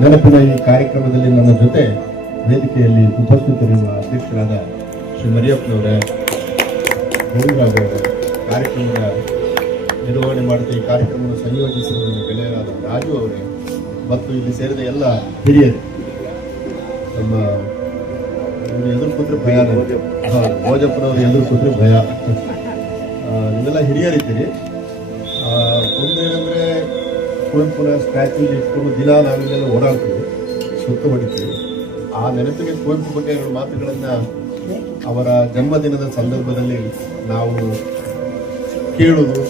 ನೆನಪಿನ ಈ ಕಾರ್ಯಕ್ರಮದಲ್ಲಿ ನನ್ನ ಜೊತೆ ವೇದಿಕೆಯಲ್ಲಿ ಉಪಸ್ಥಿತರಿರುವ ಅಧ್ಯಕ್ಷರಾದ ಶ್ರೀ ಮರಿಯಪ್ಪನವರೇ, ಗೋವಿಂದರಾಜ್ ಅವರೇ, ಕಾರ್ಯಕ್ರಮದ ನಿರ್ವಹಣೆ ಮಾಡುತ್ತಾ ಈ ಕಾರ್ಯಕ್ರಮವನ್ನು ಸಂಯೋಜಿಸಿರುವ ನನ್ನ ಗೆಳೆಯರಾದ ರಾಜು ಅವರೇ ಮತ್ತು ಇಲ್ಲಿ ಸೇರಿದ ಎಲ್ಲ ಹಿರಿಯರು, ನಮ್ಮ ಎದುರು ಕೂತ್ರೆ ಭಯ, ಭೋಜಪ್ಪನವರು ಎದುರು ಕೂತ್ರೆ ಭಯ, ನೀವೆಲ್ಲ ಹಿರಿಯರಿದ್ದೀರಿ. ಒಂದೇನೆಂದರೆ ಕುವೆಂಪುನ ಸ್ಟ್ಯಾಚ್ಯೂ ಇಟ್ಕೊಂಡು ದಿನ ನಾವಿಲ್ಲೆಲ್ಲ ಓಡಾಡ್ತೀವಿ, ಸುತ್ತು ಹೊಡಿತೀವಿ. ಆ ನೆನಪಿಗೆ ಕುವೆಂಪು ಬಗ್ಗೆ ಎರಡು ಮಾತುಗಳನ್ನು ಅವರ ಜನ್ಮದಿನದ ಸಂದರ್ಭದಲ್ಲಿ ನಾವು ಕೇಳುವುದು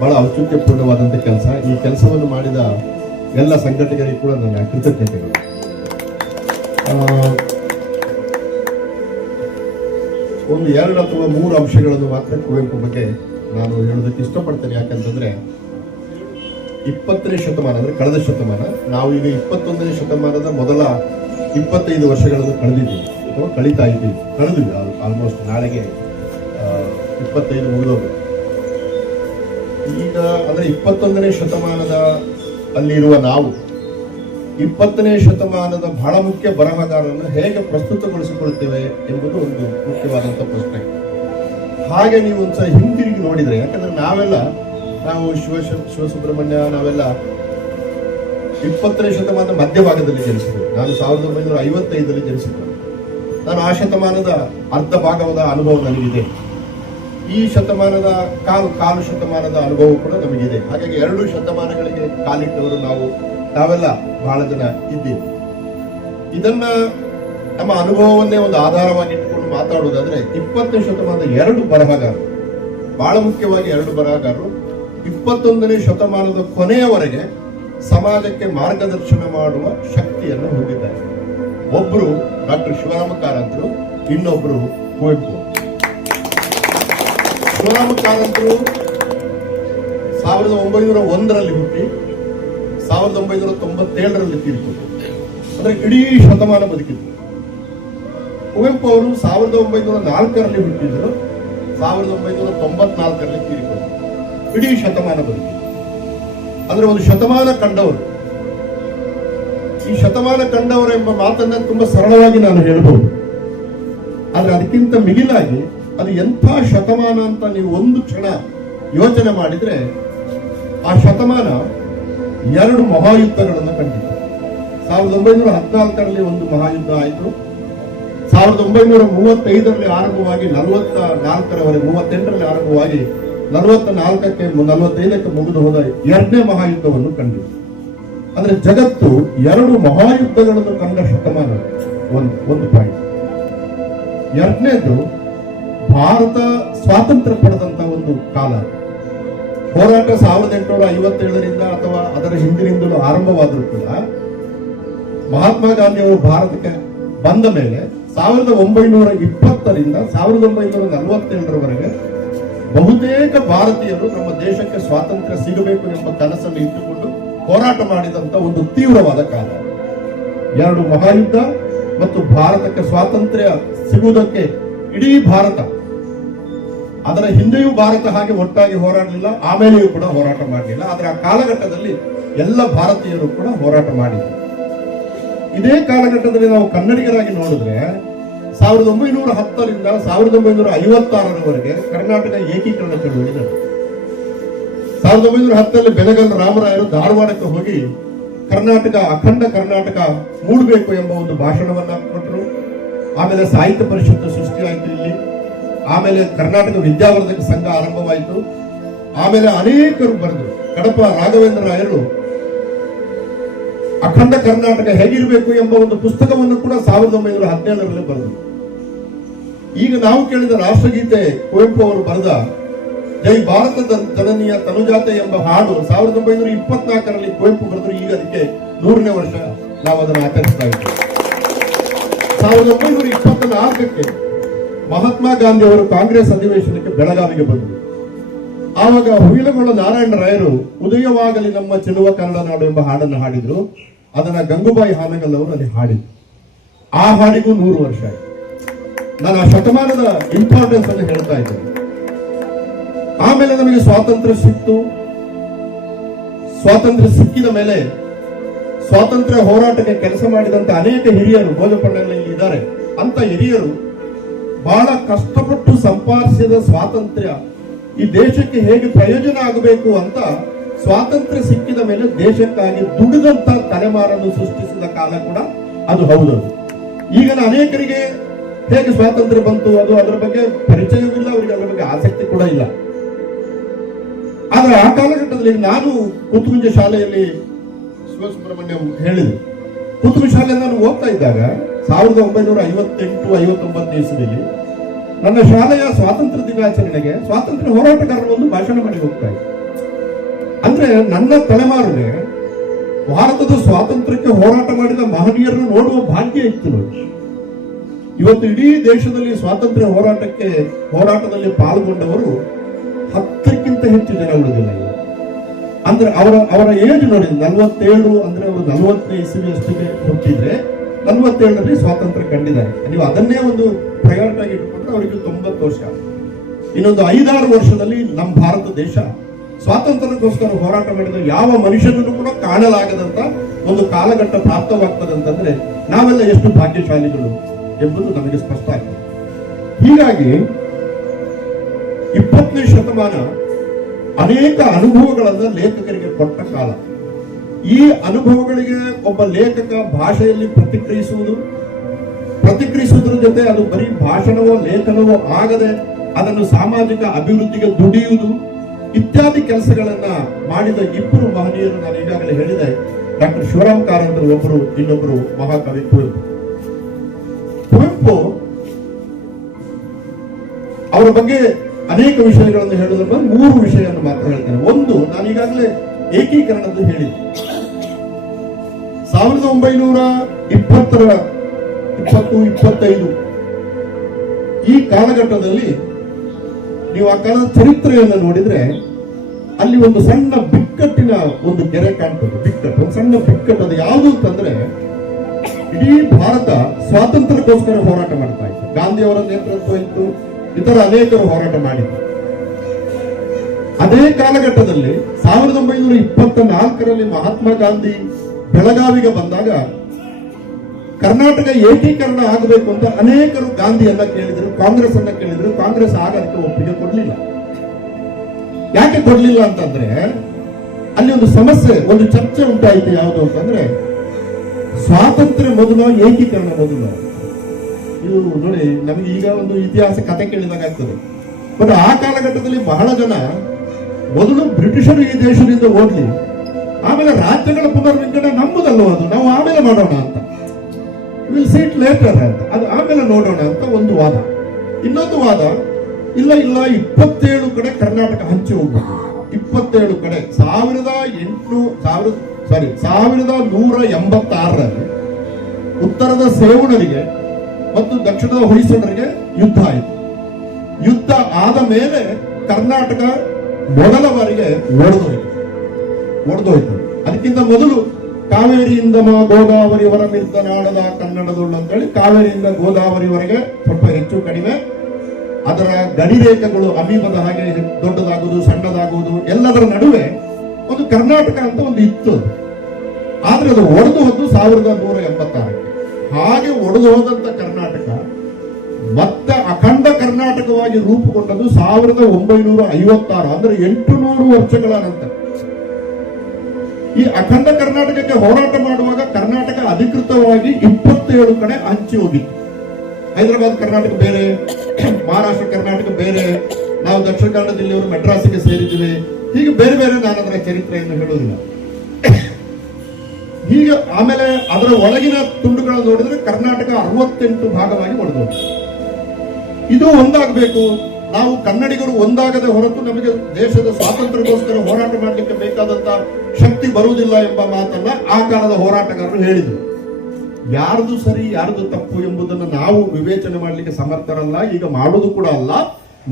ಬಹಳ ಔಚಿತ್ಯಪೂರ್ಣವಾದಂಥ ಕೆಲಸ. ಈ ಕೆಲಸವನ್ನು ಮಾಡಿದ ಎಲ್ಲ ಸಂಘಟಕರಿಗೆ ಕೂಡ ನನ್ನ ಕೃತಜ್ಞತೆಗಳು. ಒಂದು 2 ಅಥವಾ 3 ಅಂಶಗಳನ್ನು ಮಾತ್ರ ಕುವೆಂಪು ಬಗ್ಗೆ ನಾನು ಹೇಳೋದಕ್ಕೆ ಇಷ್ಟಪಡ್ತೇನೆ. ಯಾಕಂತಂದ್ರೆ 20ನೇ ಶತಮಾನ ಅಂದ್ರೆ ಕಳೆದ ಶತಮಾನ, ನಾವು ಈಗ 21ನೇ ಶತಮಾನದ ಮೊದಲ 25 ವರ್ಷಗಳನ್ನು ಕಳೆದಿದ್ದೀವಿ ಅಥವಾ ಕಳೆದ್ವಿ ಆಲ್ಮೋಸ್ಟ್. ನಾಳೆಗೆ 25 ಮುಗಿದೋದು. ಈಗ ಅಂದ್ರೆ 21ನೇ ಶತಮಾನದ ಅಲ್ಲಿರುವ ನಾವು 20ನೇ ಶತಮಾನದ ಬಹಳ ಮುಖ್ಯ ಬರಹಗಾರರನ್ನು ಹೇಗೆ ಪ್ರಸ್ತುತಗೊಳಿಸಿಕೊಳ್ತೇವೆ ಎಂಬುದು ಒಂದು ಮುಖ್ಯವಾದಂಥ ಪ್ರಶ್ನೆ. ಹಾಗೆ ನೀವು ಒಂದ್ಸಲ ಹಿಂದಿರುಗಿ ನೋಡಿದ್ರೆ, ಯಾಕಂದ್ರೆ ನಾವು ಶಿವಸುಬ್ರಹ್ಮಣ್ಯ ನಾವೆಲ್ಲ 20ನೇ ಶತಮಾನದ ಮಧ್ಯಭಾಗದಲ್ಲಿ ಜನಿಸಿದ್ರು. ನಾನು 1955ರಲ್ಲಿ ಜನಿಸಿದ್ದು. ನಾನು ಆ ಶತಮಾನದ ಅರ್ಧ ಭಾಗದ ಅನುಭವ ನನಗಿದೆ. ಈ ಶತಮಾನದ ಕಾಲು ಶತಮಾನದ ಅನುಭವ ಕೂಡ ನಮಗಿದೆ. ಹಾಗಾಗಿ 2 ಶತಮಾನಗಳಿಗೆ ಕಾಲಿಟ್ಟವರು ನಾವೆಲ್ಲ ಬಹಳ ಜನ ಇದ್ದೀವಿ. ಇದನ್ನ ನಮ್ಮ ಅನುಭವವನ್ನೇ ಒಂದು ಆಧಾರವಾಗಿ ಇಟ್ಟುಕೊಂಡು ಮಾತಾಡುವುದಾದ್ರೆ 20ನೇ ಶತಮಾನದ 2 ಬರಹಗಾರರು, ಬಹಳ ಮುಖ್ಯವಾಗಿ 2 ಬರಹಗಾರರು 21ನೇ ಶತಮಾನದ ಕೊನೆಯವರೆಗೆ ಸಮಾಜಕ್ಕೆ ಮಾರ್ಗದರ್ಶನ ಮಾಡುವ ಶಕ್ತಿಯನ್ನು ಹೊಂದಿದ್ದಾರೆ. ಒಬ್ಬರು ಡಾಕ್ಟರ್ ಶಿವರಾಮ ಕಾರಂತರು, ಇನ್ನೊಬ್ಬರು ಕುವೆಂಪು. ಶಿವರಾಮ ಕಾರಂತರು 1901ರಲ್ಲಿ ಹುಟ್ಟಿ 1997ರಲ್ಲಿ ತೀರಿಕೊಂಡರು. ಅಂದ್ರೆ ಇಡೀ ಶತಮಾನ ಬದುಕಿದ್ರು. ಕುವೆಂಪು ಅವರು 1904ರಲ್ಲಿ ಹುಟ್ಟಿದ್ರು, 1994ರಲ್ಲಿ ತೀರಿಕೊಂಡರು. ಇಡೀ ಶತಮಾನ ಬದುಕಿದ್ರು. ಅಂದ್ರೆ ಒಂದು ಶತಮಾನ ಕಂಡವರು. ಈ ಶತಮಾನ ಕಂಡವರು ಎಂಬ ಮಾತನ್ನ ತುಂಬಾ ಸರಳವಾಗಿ ನಾನು ಹೇಳಬಹುದು. ಆದ್ರೆ ಅದಕ್ಕಿಂತ ಮಿಗಿಲಾಗಿ ಅದು ಎಂಥ ಶತಮಾನ ಅಂತ ನೀವು ಒಂದು ಕ್ಷಣ ಯೋಚನೆ ಮಾಡಿದ್ರೆ, ಆ ಶತಮಾನ 2 ಮಹಾಯುದ್ಧಗಳನ್ನು ಕಂಡಿತು. 1914ರಲ್ಲಿ ಒಂದು ಮಹಾಯುದ್ಧ ಆಯಿತು. 1935ರಲ್ಲಿ ಆರಂಭವಾಗಿ 38ರಲ್ಲಿ ಆರಂಭವಾಗಿ 45ಕ್ಕೆ ಮುಗಿದು ಹೋದ 2ನೇ ಮಹಾಯುದ್ಧವನ್ನು ಕಂಡಿತು. ಅಂದ್ರೆ ಜಗತ್ತು 2 ಮಹಾಯುದ್ಧಗಳನ್ನು ಕಂಡ ಶತಮಾನ ಒಂದು ಪಾಯಿಂಟ್. 2ನೇದು ಭಾರತ ಸ್ವಾತಂತ್ರ್ಯ ಪಡೆದಂತ ಒಂದು ಕಾಲ. ಹೋರಾಟ 1857ರಿಂದ ಅಥವಾ ಅದರ ಹಿಂದಿನಿಂದಲೂ ಆರಂಭವಾದರೂ ಕೂಡ ಮಹಾತ್ಮ ಗಾಂಧಿ ಅವರು ಭಾರತಕ್ಕೆ ಬಂದ ಮೇಲೆ 1920ರಿಂದ 1947ರವರೆಗೆ ಬಹುತೇಕ ಭಾರತೀಯರು ನಮ್ಮ ದೇಶಕ್ಕೆ ಸ್ವಾತಂತ್ರ್ಯ ಸಿಗಬೇಕು ಎಂಬ ಕನಸನ್ನು ಇಟ್ಟುಕೊಂಡು ಹೋರಾಟ ಮಾಡಿದಂತ ಒಂದು ತೀವ್ರವಾದ ಕಾಲ. 2 ಮಹಾಯುದ್ಧ ಮತ್ತು ಭಾರತಕ್ಕೆ ಸ್ವಾತಂತ್ರ್ಯ ಸಿಗುವುದಕ್ಕೆ ಇಡೀ ಭಾರತ, ಅದರ ಹಿಂದೆಯೂ ಭಾರತ ಹಾಗೆ ಒಟ್ಟಾಗಿ ಹೋರಾಡಲಿಲ್ಲ, ಆಮೇಲೆಯೂ ಕೂಡ ಹೋರಾಟ ಮಾಡಲಿಲ್ಲ. ಆದರೆ ಆ ಕಾಲಘಟ್ಟದಲ್ಲಿ ಎಲ್ಲ ಭಾರತೀಯರು ಕೂಡ ಹೋರಾಟ ಮಾಡಿದ್ರು. ಇದೇ ಕಾಲಘಟ್ಟದಲ್ಲಿ ನಾವು ಕನ್ನಡಿಗರಾಗಿ ನೋಡಿದ್ರೆ 1910ರಿಂದ 1956ರವರೆಗೆ ಕರ್ನಾಟಕ ಏಕೀಕರಣ ಚಳವಳಿ ನಡೆಯಿತು. 1910ರಲ್ಲಿ ಬೆಳಗಲ್ ರಾಮರಾಯರು ಧಾರವಾಡಕ್ಕೆ ಹೋಗಿ ಅಖಂಡ ಕರ್ನಾಟಕ ಮೂಡಬೇಕು ಎಂಬ ಒಂದು ಭಾಷಣವನ್ನ ಕೊಟ್ಟರು. ಆಮೇಲೆ ಸಾಹಿತ್ಯ ಪರಿಷತ್ತು ಸೃಷ್ಟಿಯಾಯಿತು ಇಲ್ಲಿ. ಆಮೇಲೆ ಕರ್ನಾಟಕ ವಿದ್ಯಾವರ್ಧಕ ಸಂಘ ಆರಂಭವಾಯಿತು. ಆಮೇಲೆ ಅನೇಕರು ಬರೆದರು. ಕಡಪ ರಾಘವೇಂದ್ರ ರಾಯರು ಅಖಂಡ ಕರ್ನಾಟಕ ಹೇಗಿರಬೇಕು ಎಂಬ ಒಂದು ಪುಸ್ತಕವನ್ನು ಕೂಡ 1917ರಲ್ಲಿ ಬರೆದರು. ಈಗ ನಾವು ಕೇಳಿದ ರಾಷ್ಟ್ರಗೀತೆ ಕುವೆಂಪು ಅವರು ಬರೆದ ಜೈ ಭಾರತದ ಜನನಿಯ ತನುಜಾತೆ ಎಂಬ ಹಾಡು 1924ರಲ್ಲಿ ಕುವೆಂಪು ಬರೆದರು. ಈಗ ಅದಕ್ಕೆ 100ನೇ ವರ್ಷ ನಾವು ಅದನ್ನು ಆಚರಿಸ್ತಾ ಇದ್ದೇವೆ. 1924ಕ್ಕೆ ಮಹಾತ್ಮ ಗಾಂಧಿ ಅವರು ಕಾಂಗ್ರೆಸ್ ಅಧಿವೇಶನಕ್ಕೆ ಬೆಳಗಾವಿಗೆ ಬಂದರು. ಆವಾಗ ಹುಯಿಲಗೊಳ ನಾರಾಯಣ ರಾಯರು ಉದಯವಾಗಲಿ ನಮ್ಮ ಚೆಲುವ ಕನ್ನಡ ನಾಡು ಎಂಬ ಹಾಡನ್ನು ಹಾಡಿದ್ರು. ಅದನ್ನ ಗಂಗೂಬಾಯಿ ಹಾನಗಲ್ ಅವರು ಅಲ್ಲಿ ಹಾಡಿದ್ರು. ಆ ಹಾಡಿಗೂ 100 ವರ್ಷ ಆಯ್ತು. ನಾನು ಆ ಶತಮಾನದ ಇಂಪಾರ್ಟೆನ್ಸ್ ಅನ್ನು ಹೇಳ್ತಾ ಇದ್ದೇನೆ. ಆಮೇಲೆ ನಮಗೆ ಸ್ವಾತಂತ್ರ್ಯ ಸಿಕ್ತು. ಸ್ವಾತಂತ್ರ್ಯ ಸಿಕ್ಕಿದ ಮೇಲೆ ಸ್ವಾತಂತ್ರ್ಯ ಹೋರಾಟಕ್ಕೆ ಕೆಲಸ ಮಾಡಿದಂತ ಅನೇಕ ಹಿರಿಯರು ಭೋಜಪಣ್ಣಲ್ಲಿ ಇದ್ದಾರೆ. ಅಂತ ಹಿರಿಯರು ಬಹಳ ಕಷ್ಟಪಟ್ಟು ಸಂಪಾದಿಸಿದ ಸ್ವಾತಂತ್ರ್ಯ ಈ ದೇಶಕ್ಕೆ ಹೇಗೆ ಪ್ರಯೋಜನ ಆಗಬೇಕು ಅಂತ ಸ್ವಾತಂತ್ರ್ಯ ಸಿಕ್ಕಿದ ಮೇಲೆ ದೇಶಕ್ಕಾಗಿ ದುಡಿದಂತ ತಲೆಮಾರನ್ನು ಸೃಷ್ಟಿಸಿದ ಕಾಲ ಕೂಡ ಅದು ಹೌದು. ಈಗಿನ ಅನೇಕರಿಗೆ ಹೇಗೆ ಸ್ವಾತಂತ್ರ್ಯ ಬಂತು ಅದು ಅದರ ಬಗ್ಗೆ ಪರಿಚಯವಿಲ್ಲ, ಅವರಿಗೆ ಅದರ ಬಗ್ಗೆ ಆಸಕ್ತಿ ಕೂಡ ಇಲ್ಲ. ಆದ್ರೆ ಆ ಕಾಲಘಟ್ಟದಲ್ಲಿ ನಾನು ಕೂತುಗುಂಜ ಶಾಲೆಯಲ್ಲಿ ಶಿವಸುಬ್ರಹ್ಮಣ್ಯಂ ಹೇಳಿದೆ, ಕೂತುಗುಂಜ ಶಾಲೆಯಲ್ಲಿ ನಾನು ಓದ್ತಾ ಇದ್ದಾಗ 1958-59 ಇಸವಿಯಲ್ಲಿ ನನ್ನ ಶಾಲೆಯ ಸ್ವಾತಂತ್ರ್ಯ ದಿನಾಚರಣೆಗೆ ಸ್ವಾತಂತ್ರ್ಯ ಹೋರಾಟಗಾರರು ಒಂದು ಭಾಷಣ ಮಾಡಿ ಹೋಗ್ತಾ ಇದ್ದೆ. ಅಂದ್ರೆ ನನ್ನ ತಲೆಮಾರಿಗೆ ಭಾರತದ ಸ್ವಾತಂತ್ರ್ಯಕ್ಕೆ ಹೋರಾಟ ಮಾಡಿದ ಮಹನೀಯರನ್ನು ನೋಡುವ ಭಾಗ್ಯ ಇತ್ತು ನೋಡಿ. ಇವತ್ತು ಇಡೀ ದೇಶದಲ್ಲಿ ಸ್ವಾತಂತ್ರ್ಯ ಹೋರಾಟದಲ್ಲಿ ಪಾಲ್ಗೊಂಡವರು 10ಕ್ಕಿಂತ ಹೆಚ್ಚು ಜನ ಉಳಿದಿಲ್ಲ. ಅಂದ್ರೆ ಅವರ ಏಜ್ ನೋಡಿ 47, ಅಂದ್ರೆ ಅವರು 40ನೇ ಇಸವಿ ಅಷ್ಟಕ್ಕೆ ಹುಟ್ಟಿದ್ರೆ 47ರಲ್ಲಿ ಸ್ವಾತಂತ್ರ್ಯ ಕಂಡಿದ್ದಾರೆ. ನೀವು ಅದನ್ನೇ ಒಂದು ಪ್ರಯಾರಿಟಿ ಆಗಿ ಇಟ್ಕೊಂಡ್ರೆ ಅವರಿಗೆ 90 ವರ್ಷ. ಇನ್ನೊಂದು 5-6 ವರ್ಷದಲ್ಲಿ ನಮ್ಮ ಭಾರತ ದೇಶ ಸ್ವಾತಂತ್ರ್ಯಕ್ಕೋಸ್ಕರ ಹೋರಾಟ ಮಾಡಿದ ಯಾವ ಮನುಷ್ಯನನ್ನು ಕೂಡ ಕಾಣಲಾಗದಂತ ಒಂದು ಕಾಲಘಟ್ಟ ಪ್ರಾಪ್ತವಾಗ್ತದೆ ಅಂತಂದ್ರೆ ನಾವೆಲ್ಲ ಎಷ್ಟು ಭಾಗ್ಯಶಾಲಿಗಳು ಎಂಬುದು ನಮಗೆ ಸ್ಪಷ್ಟ ಆಗ್ತದೆ. ಹೀಗಾಗಿ 20ನೇ ಶತಮಾನ ಅನೇಕ ಅನುಭವಗಳನ್ನ ಲೇಖಕರಿಗೆ ಕೊಟ್ಟ ಕಾಲ. ಈ ಅನುಭವಗಳಿಗೆ ಒಬ್ಬ ಲೇಖಕ ಭಾಷೆಯಲ್ಲಿ ಪ್ರತಿಕ್ರಿಯಿಸುವುದರ ಜೊತೆ ಅದು ಬರೀ ಭಾಷಣವೋ ಲೇಖನವೋ ಆಗದೆ ಅದನ್ನು ಸಾಮಾಜಿಕ ಅಭಿವೃದ್ಧಿಗೆ ದುಡಿಯುವುದು ಇತ್ಯಾದಿ ಕೆಲಸಗಳನ್ನ ಮಾಡಿದ ಇಬ್ಬರು ಮಹನೀಯರು ನಾನು ಈಗಾಗಲೇ ಹೇಳಿದೆ. ಡಾಕ್ಟರ್ ಶಿವರಾಮ್ ಕಾರಂತರು ಒಬ್ಬರು, ಇನ್ನೊಬ್ಬರು ಮಹಾಕವಿ ಕುವೆಂಪು. ಅವರ ಬಗ್ಗೆ ಅನೇಕ ವಿಷಯಗಳನ್ನು ಹೇಳೋದ್ರ ಬಗ್ಗೆ 3 ವಿಷಯವನ್ನು ಮಾತ್ರ ಹೇಳ್ತೇನೆ. ಒಂದು, ನಾನು ಈಗಾಗಲೇ ಏಕೀಕರಣದ ಹೇಳಿದೆ. 1920-25 ಈ ಕಾಲಘಟ್ಟದಲ್ಲಿ ನೀವು ಆ ಕಾಲದ ಚರಿತ್ರೆಯನ್ನು ನೋಡಿದ್ರೆ ಅಲ್ಲಿ ಒಂದು ಸಣ್ಣ ಬಿಕ್ಕಟ್ಟಿನ ಒಂದು ಗೆರೆ ಕಾಣ್ತದೆ. ಒಂದು ಸಣ್ಣ ಬಿಕ್ಕಟ್ಟು. ಅದು ಯಾವುದು ಅಂತಂದ್ರೆ ಇಡೀ ಭಾರತ ಸ್ವಾತಂತ್ರ್ಯಕ್ಕೋಸ್ಕರ ಹೋರಾಟ ಮಾಡ್ತಾ ಇತ್ತು. ಗಾಂಧಿಯವರ ನೇತೃತ್ವ ಇತ್ತು, ಇತರ ಅನೇಕರು ಹೋರಾಟ ಮಾಡಿದ್ರು. ಅದೇ ಕಾಲಘಟ್ಟದಲ್ಲಿ 1924ರಲ್ಲಿ ಮಹಾತ್ಮ ಗಾಂಧಿ ಬೆಳಗಾವಿಗೆ ಬಂದಾಗ ಕರ್ನಾಟಕ ಏಕೀಕರಣ ಆಗಬೇಕು ಅಂತ ಅನೇಕರು ಗಾಂಧಿಯನ್ನ ಕೇಳಿದ್ರು, ಕಾಂಗ್ರೆಸ್ ಅನ್ನ ಕೇಳಿದ್ರು. ಕಾಂಗ್ರೆಸ್ ಆಗ ಅದಕ್ಕೆ ಒಪ್ಪಿಗೆ ಕೊಡ್ಲಿಲ್ಲ. ಯಾಕೆ ಕೊಡ್ಲಿಲ್ಲ ಅಂತಂದ್ರೆ ಅಲ್ಲಿ ಒಂದು ಸಮಸ್ಯೆ, ಒಂದು ಚರ್ಚೆ ಉಂಟಾಯಿತು. ಯಾವುದು ಅಂತಂದ್ರೆ ಸ್ವಾತಂತ್ರ್ಯ ಮೊದಲು, ಏಕೀಕರಣ ಮೊದಲು. ಇದು ನೋಡಿ, ನಮಗೆ ಈಗ ಒಂದು ಇತಿಹಾಸ ಕಥೆ ಕೇಳಿದಾಗ ಆಗ್ತದೆ. ಬಟ್ ಆ ಕಾಲಘಟ್ಟದಲ್ಲಿ ಬಹಳ ಜನ ಮೊದಲು ಬ್ರಿಟಿಷರು ಈ ದೇಶದಿಂದ ಓಡ್ಲಿ, ಆಮೇಲೆ ರಾಜ್ಯಗಳ ಪುನರ್ವಿಂಗಡಣೆ ನಮ್ಮದಲ್ಲೋ, ಅದು ನಾವು ಆಮೇಲೆ ಮಾಡೋಣ ಅಂತ, ವಿಲ್ ಸೀಟ್ ಲೇಟರ್ ಅಂತ, ಅದು ಆಮೇಲೆ ನೋಡೋಣ ಅಂತ ಒಂದು ವಾದ. ಇನ್ನೊಂದು ವಾದ, ಇಲ್ಲ 27 ಕಡೆ ಕರ್ನಾಟಕ ಹಂಚಿ ಹೋಗ್ಬೇಕು. 27 ಕಡೆ 1186ರಲ್ಲಿ ಉತ್ತರದ ಸೇವಣರಿಗೆ ಮತ್ತು ದಕ್ಷಿಣದ ಹೊಯ್ಸಳರಿಗೆ ಯುದ್ಧ ಆಯಿತು. ಯುದ್ಧ ಆದ ಮೇಲೆ ಕರ್ನಾಟಕ ಮೊದಲ ಬಾರಿಗೆ ಒಡೆದೋಯ್ತು. ಅದಕ್ಕಿಂತ ಮೊದಲು ಕಾವೇರಿಯಿಂದ ಗೋದಾವರಿ ಹೊರ ಮಿರ್ದ ನಾಡದ ಕನ್ನಡದೊಳ್ಳು ಅಂತೇಳಿ ಕಾವೇರಿಯಿಂದ ಗೋದಾವರಿವರೆಗೆ ಸ್ವಲ್ಪ ಹೆಚ್ಚು ಕಡಿಮೆ ಅದರ ಗಡಿರೇಖೆಗಳು ಅಮೀಬದ ಹಾಗೆ ದೊಡ್ಡದಾಗುವುದು, ಸಣ್ಣದಾಗುವುದು, ಎಲ್ಲದರ ನಡುವೆ ಒಂದು ಕರ್ನಾಟಕ ಅಂತ ಒಂದು ಇತ್ತು. ಆದ್ರೆ ಅದು ಒಡೆದು ಹೋದ್ದು 1186ಕ್ಕೆ. ಹಾಗೆ ಒಡೆದು ಹೋದಂತ ಕರ್ನಾಟಕ ಮತ್ತೆ ಅಖಂಡ ಕರ್ನಾಟಕವಾಗಿ ರೂಪುಗೊಂಡದ್ದು 1956, ಅಂದ್ರೆ 800 ವರ್ಷಗಳ ನಂತರ. ಈ ಅಖಂಡ ಕರ್ನಾಟಕಕ್ಕೆ ಹೋರಾಟ ಮಾಡುವಾಗ ಕರ್ನಾಟಕ ಅಧಿಕೃತವಾಗಿ 27 ಕಡೆ ಹಂಚಿ ಹೋಗಿತ್ತು. ಹೈದರಾಬಾದ್ ಕರ್ನಾಟಕ ಬೇರೆ, ಮಹಾರಾಷ್ಟ್ರ ಕರ್ನಾಟಕ ಬೇರೆ, ನಾವು ದಕ್ಷಿಣ ಕನ್ನಡ ಜಿಲ್ಲೆಯವರು ಮೆಡ್ರಾಸಿಗೆ ಸೇರಿದ್ದೀವಿ, ಹೀಗೆ ಬೇರೆ ಬೇರೆ. ನಾನು ಅದರ ಚರಿತ್ರೆಯನ್ನು ಹೇಳುವುದಿಲ್ಲ. ಹೀಗೆ ಆಮೇಲೆ ಅದರ ಒಳಗಿನ ತುಂಡುಗಳನ್ನು ನೋಡಿದ್ರೆ ಕರ್ನಾಟಕ 68 ಭಾಗವಾಗಿ ಒಡೆದೋದು. ಇದು ಒಂದಾಗಬೇಕು. ನಾವು ಕನ್ನಡಿಗರು ಒಂದಾಗದೆ ಹೊರತು ನಮಗೆ ದೇಶದ ಸ್ವಾತಂತ್ರ್ಯಕ್ಕೋಸ್ಕರ ಹೋರಾಟ ಮಾಡಲಿಕ್ಕೆ ಬೇಕಾದಂತ ಶಕ್ತಿ ಬರುವುದಿಲ್ಲ ಎಂಬ ಮಾತನ್ನ ಆ ಕಾಲದ ಹೋರಾಟಗಾರರು ಹೇಳಿದರು. ಯಾರ್ದು ಸರಿ ಯಾರ್ದು ತಪ್ಪು ಎಂಬುದನ್ನು ನಾವು ವಿವೇಚನೆ ಮಾಡಲಿಕ್ಕೆ ಸಮರ್ಥರಲ್ಲ, ಈಗ ಮಾಡೋದು ಕೂಡ ಅಲ್ಲ.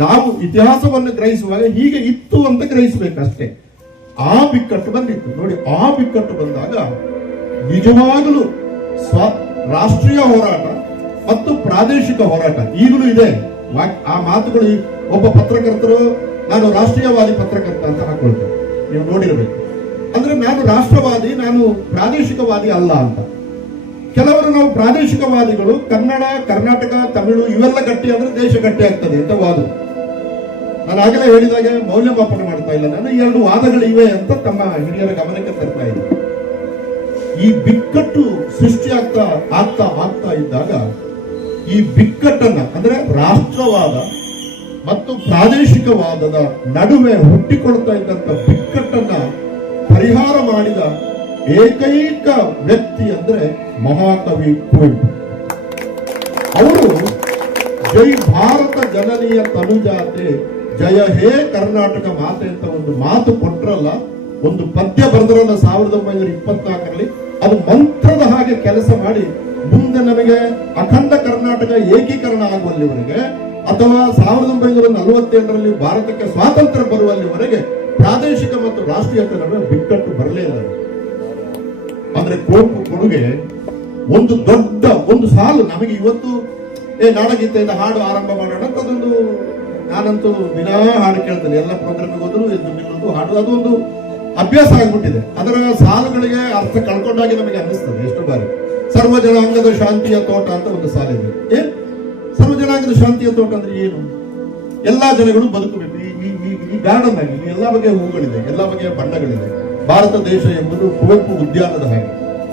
ನಾವು ಇತಿಹಾಸವನ್ನು ಗ್ರಹಿಸುವಾಗ ಹೀಗೆ ಇತ್ತು ಅಂತ ಗ್ರಹಿಸಬೇಕಷ್ಟೇ. ಆ ಬಿಕ್ಕಟ್ಟು ಬಂದಿತ್ತು ನೋಡಿ. ಆ ಬಿಕ್ಕಟ್ಟು ಬಂದಾಗ ನಿಜವಾಗಲೂ ರಾಷ್ಟ್ರೀಯ ಹೋರಾಟ ಮತ್ತು ಪ್ರಾದೇಶಿಕ ಹೋರಾಟ ಈಗಲೂ ಇದೆ. ಆ ಮಾತುಗಳು ಒಬ್ಬ ಪತ್ರಕರ್ತರು, ನಾನು ರಾಷ್ಟ್ರೀಯವಾದಿ ಪತ್ರಕರ್ತ ಅಂತ ಹಾಕೊಳ್ತೇನೆ, ನೀವು ನೋಡಿರಬೇಕು. ಅಂದ್ರೆ ನಾನು ರಾಷ್ಟ್ರವಾದಿ, ನಾನು ಪ್ರಾದೇಶಿಕವಾದಿ ಅಲ್ಲ ಅಂತ. ಕೆಲವರು ನಾವು ಪ್ರಾದೇಶಿಕವಾದಿಗಳು, ಕನ್ನಡ, ಕರ್ನಾಟಕ, ತಮಿಳು ಇವೆಲ್ಲ ಗಟ್ಟಿ ಅಂದ್ರೆ ದೇಶ ಗಟ್ಟಿ ಆಗ್ತದೆ ಅಂತ ವಾದ. ನಾನು ಆಗಲೇ ಹೇಳಿದಾಗೆ ಮೌಲ್ಯಮಾಪನ ಮಾಡ್ತಾ ಇಲ್ಲ ನಾನು, ಈ ಎರಡು ವಾದಗಳಿವೆ ಅಂತ ತಮ್ಮ ಹಿರಿಯರ ಗಮನಕ್ಕೆ ತರ್ತಾ ಇದೆ. ಈ ಬಿಕ್ಕಟ್ಟು ಸೃಷ್ಟಿ ಆಗ್ತಾ ಆಗ್ತಾ ಆಗ್ತಾ ಇದ್ದಾಗ ಈ ಬಿಕ್ಕಟ್ಟನ್ನ ಅಂದ್ರೆ ರಾಷ್ಟ್ರವಾದ ಮತ್ತು ಪ್ರಾದೇಶಿಕವಾದದ ನಡುವೆ ಹುಟ್ಟಿಕೊಳ್ತಾ ಇದ್ದಂತ ಬಿಕ್ಕಟ್ಟನ್ನ ಪರಿಹಾರ ಮಾಡಿದ ಏಕೈಕ ವ್ಯಕ್ತಿ ಅಂದ್ರೆ ಮಹಾಕವಿ ಕುವೆಂಪು. ಅವರು ಜೈ ಭಾರತ ಜನನೀಯ ತನುಜಾತೆ ಜಯ ಹೇ ಕರ್ನಾಟಕ ಮಾತೆ ಅಂತ ಒಂದು ಮಾತು ಕೊಟ್ರಲ್ಲ, ಒಂದು ಪದ್ಯ ಬರೆದ್ರಲ್ಲ 1924ರಲ್ಲಿ, ಅದು ಮಂತ್ರದ ಹಾಗೆ ಕೆಲಸ ಮಾಡಿ ಮುಂದೆ ನಮಗೆ ಅಖಂಡ ಕರ್ನಾಟಕ ಏಕೀಕರಣ ಆಗುವಲ್ಲಿವರೆಗೆ ಅಥವಾ 1947ರಲ್ಲಿ ಭಾರತಕ್ಕೆ ಸ್ವಾತಂತ್ರ್ಯ ಬರುವಲ್ಲಿವರೆಗೆ ಪ್ರಾದೇಶಿಕ ಮತ್ತು ರಾಷ್ಟ್ರೀಯತೆ ನಡುವೆ ಬಿಕ್ಕಟ್ಟು ಬರಲೇ ಇಲ್ಲ. ಅಂದ್ರೆ ಕುವೆಂಪು ಕೊಡುಗೆ ಒಂದು ದೊಡ್ಡ ಒಂದು ಸಾಲು. ನಮಗೆ ಇವತ್ತು ನಾಡಗೀತೆಯಿಂದ ಹಾಡು ಆರಂಭ ಮಾಡೋಣ ಅಂತ ಅದೊಂದು, ನಾನಂತೂ ದಿನಾ ಹಾಡು ಕೇಳ್ತೇನೆ, ಎಲ್ಲ ಪ್ರೋಗ್ರಾಮಿಗೆ ಹೋದ್ರು ಎದ್ದು ನಿಲ್ಲೋದು ಹಾಡು, ಅದೊಂದು ಅಭ್ಯಾಸ ಆಗ್ಬಿಟ್ಟಿದೆ. ಅದರ ಸಾಲುಗಳಿಗೆ ಅರ್ಥ ಕಳ್ಕೊಂಡಾಗಿ ನಮಗೆ ಅನ್ನಿಸ್ತದೆ ಎಷ್ಟೋ ಬಾರಿ. ಸರ್ವ ಜನಾಂಗದ ಶಾಂತಿಯ ತೋಟ ಅಂತ ಒಂದು ಸಾಲಿದೆ. ಸರ್ವ ಜನಾಂಗದ ಶಾಂತಿಯ ತೋಟ ಅಂದ್ರೆ ಏನು? ಎಲ್ಲಾ ಜನಗಳು ಬದುಕಬೇಕು. ಈ ಗಾರ್ಡನ್ ಆಗಿ ಎಲ್ಲಾ ಬಗೆಯ ಹೂಗಳಿದೆ, ಎಲ್ಲಾ ಬಗೆಯ ಬಣ್ಣಗಳಿದೆ. ಭಾರತ ದೇಶ ಎಂಬುದು ಕುವೆಂಪು ಉದ್ಯಾನದ ಹಾಗೆ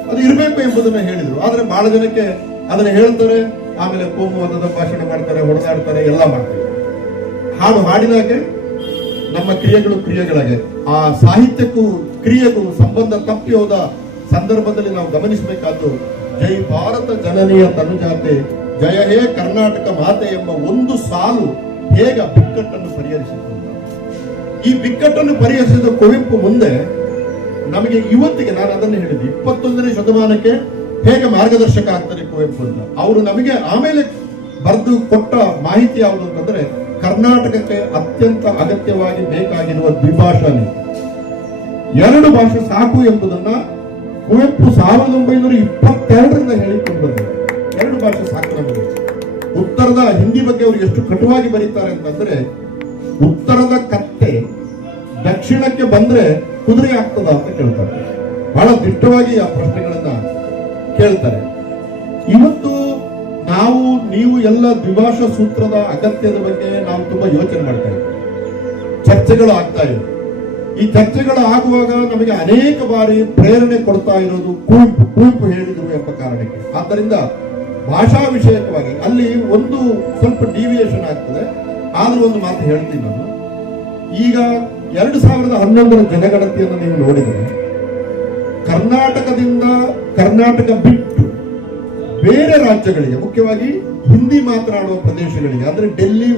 ಅದು ಇರಬೇಕು ಎಂಬುದನ್ನ ಹೇಳಿದ್ರು. ಆದ್ರೆ ಬಹಳ ಜನಕ್ಕೆ ಅದನ್ನ ಹೇಳ್ತಾರೆ, ಆಮೇಲೆ ಕೋಮುವಾದದ ಭಾಷಣ ಮಾಡ್ತಾರೆ, ಹೊಡೆದಾಡ್ತಾರೆ, ಎಲ್ಲ ಮಾಡ್ತಾರೆ. ಹಾಡು ಹಾಡಿದಾಗೆ ನಮ್ಮ ಕ್ರಿಯೆಗಳಾಗೆ ಆ ಸಾಹಿತ್ಯಕ್ಕೂ ಕ್ರಿಯೆಗೂ ಸಂಬಂಧ ತಪ್ಪಿ ಹೋದ ಸಂದರ್ಭದಲ್ಲಿ ನಾವು ಗಮನಿಸಬೇಕಾದ್ದು ಜೈ ಭಾರತ ಜನನೀಯ ತನುಜಾತೆ ಜಯ ಹೇ ಕರ್ನಾಟಕ ಮಾತೆ ಎಂಬ ಒಂದು ಸಾಲು ಹೇಗೆ ಬಿಕ್ಕಟ್ಟನ್ನು ಪರಿಹರಿಸಿತು. ಈ ಬಿಕ್ಕಟ್ಟನ್ನು ಪರಿಹರಿಸಿದ ಕುವೆಂಪು ಮುಂದೆ ನಮಗೆ ಇವತ್ತಿಗೆ, ನಾನು ಅದನ್ನು ಹೇಳಿದ್ದೆ, 21ನೇ ಶತಮಾನಕ್ಕೆ ಹೇಗೆ ಮಾರ್ಗದರ್ಶಕ ಆಗ್ತಾರೆ ಕುವೆಂಪು ಅಂತ. ಅವರು ನಮಗೆ ಆಮೇಲೆ ಬರೆದು ಕೊಟ್ಟ ಮಾಹಿತಿ ಯಾವುದು ಅಂತಂದ್ರೆ, ಕರ್ನಾಟಕಕ್ಕೆ ಅತ್ಯಂತ ಅಗತ್ಯವಾಗಿ ಬೇಕಾಗಿರುವ ದ್ವಿಭಾಷಾ ನೀತಿ, 2 ಭಾಷೆ ಸಾಕು ಎಂಬುದನ್ನ ಕುವೆಂಪು 1922ರಿಂದ ಹೇಳಿಕೊಂಡು ಬಂದರು. 2 ಭಾಷೆ ಸಾಕು ನಮಗೆ. ಉತ್ತರದ ಹಿಂದಿ ಬಗ್ಗೆ ಅವರು ಎಷ್ಟು ಕಟುವಾಗಿ ಬರೀತಾರೆ ಅಂತಂದ್ರೆ, ಉತ್ತರದ ಕತ್ತೆ ದಕ್ಷಿಣಕ್ಕೆ ಬಂದ್ರೆ ಕುದುರೆ ಆಗ್ತದ ಅಂತ ಕೇಳ್ತಾರೆ. ಬಹಳ ದಿಟ್ಟವಾಗಿ ಆ ಪ್ರಶ್ನೆಗಳನ್ನ ಕೇಳ್ತಾರೆ. ಇವತ್ತು ನಾವು ನೀವು ಎಲ್ಲ ದ್ವಿಭಾಷಾ ಸೂತ್ರದ ಅಗತ್ಯದ ಬಗ್ಗೆ ನಾವು ತುಂಬಾ ಯೋಚನೆ ಮಾಡ್ತಾ ಇದ್ದೀವಿ, ಚರ್ಚೆಗಳು ಆಗ್ತಾ ಇದೆ. ಈ ಚರ್ಚೆಗಳು ಆಗುವಾಗ ನಮಗೆ ಅನೇಕ ಬಾರಿ ಪ್ರೇರಣೆ ಕೊಡ್ತಾ ಇರೋದು ಕುವೆಂಪು ಹೇಳಿದ್ರು ಎಂಬ ಕಾರಣಕ್ಕೆ. ಆದ್ದರಿಂದ ಭಾಷಾ ವಿಷಯಕವಾಗಿ ಅಲ್ಲಿ ಒಂದು ಸ್ವಲ್ಪ ಡಿವಿಯೇಷನ್ ಆಗ್ತದೆ. ಆದ್ರೂ ಒಂದು ಮಾತು ಹೇಳ್ತೀನಿ ನಾನು. ಈಗ 2011ರ ಜನಗಣತಿಯನ್ನು ನೀವು ನೋಡಿದರೆ, ಕರ್ನಾಟಕ ಬಿಟ್ಟು ಬೇರೆ ರಾಜ್ಯಗಳಿಗೆ, ಮುಖ್ಯವಾಗಿ ಹಿಂದಿ ಮಾತನಾಡುವ ಪ್ರದೇಶಗಳಿಗೆ, ಅಂದ್ರೆ ಡೆಲ್ಲಿ,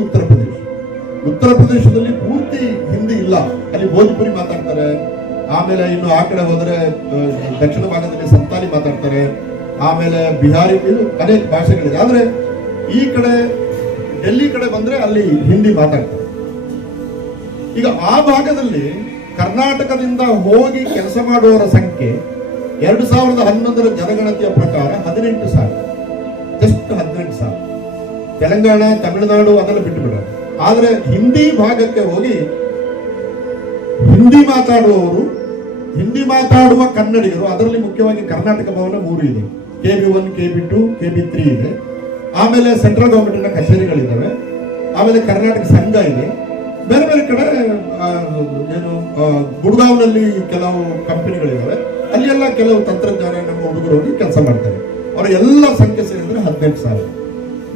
ಉತ್ತರ ಪ್ರದೇಶದಲ್ಲಿ ಪೂರ್ತಿ ಹಿಂದಿ ಇಲ್ಲ, ಅಲ್ಲಿ ಭೋಜ್ಪುರಿ ಮಾತಾಡ್ತಾರೆ. ಆಮೇಲೆ ಇನ್ನು ಆ ಕಡೆ ಹೋದರೆ ದಕ್ಷಿಣ ಭಾಗದಲ್ಲಿ ಸಂತಾಲಿ ಮಾತಾಡ್ತಾರೆ. ಆಮೇಲೆ ಬಿಹಾರಿ, ಇದು ಅನೇಕ ಭಾಷೆಗಳಿದೆ. ಆದ್ರೆ ಈ ಕಡೆ ಡೆಲ್ಲಿ ಕಡೆ ಬಂದ್ರೆ ಅಲ್ಲಿ ಹಿಂದಿ ಮಾತಾಡ್ತಾರೆ. ಈಗ ಆ ಭಾಗದಲ್ಲಿ ಕರ್ನಾಟಕದಿಂದ ಹೋಗಿ ಕೆಲಸ ಮಾಡುವವರ ಸಂಖ್ಯೆ 2011ರ ಜನಗಣತಿಯ ಪ್ರಕಾರ 18,000, ಜಸ್ಟ್ 18,000. ತೆಲಂಗಾಣ, ತಮಿಳುನಾಡು ಅದೆಲ್ಲ ಬಿಟ್ಟು ಬಿಡ. ಆದ್ರೆ ಹಿಂದಿ ಭಾಗಕ್ಕೆ ಹೋಗಿ ಹಿಂದಿ ಮಾತಾಡುವವರು, ಹಿಂದಿ ಮಾತಾಡುವ ಕನ್ನಡಿಗರು, ಅದರಲ್ಲಿ ಮುಖ್ಯವಾಗಿ ಕರ್ನಾಟಕ ಭವನ 3 ಇದೆ, KB1, KB2, KB3 ಇದೆ. ಆಮೇಲೆ ಸೆಂಟ್ರಲ್ ಗವರ್ಮೆಂಟ್ ಕಚೇರಿಗಳಿದ್ದಾವೆ. ಆಮೇಲೆ ಕರ್ನಾಟಕ ಸಂಘ ಇದೆ. ಬೇರೆ ಬೇರೆ ಕಡೆ ಏನು ಗುಡ್ಗಾವ್ನಲ್ಲಿ ಕೆಲವು ಕಂಪನಿಗಳಿದ್ದಾವೆ. ಅಲ್ಲಿ ಎಲ್ಲ ಕೆಲವು ತಂತ್ರಜ್ಞಾನ ನಮ್ಮ ಹುಡುಗರು ಹೋಗಿ ಕೆಲಸ ಮಾಡ್ತಾರೆ. ಅವರ ಎಲ್ಲ ಸಂಖ್ಯೆ ಸೇರಿದ್ರೆ 18,000.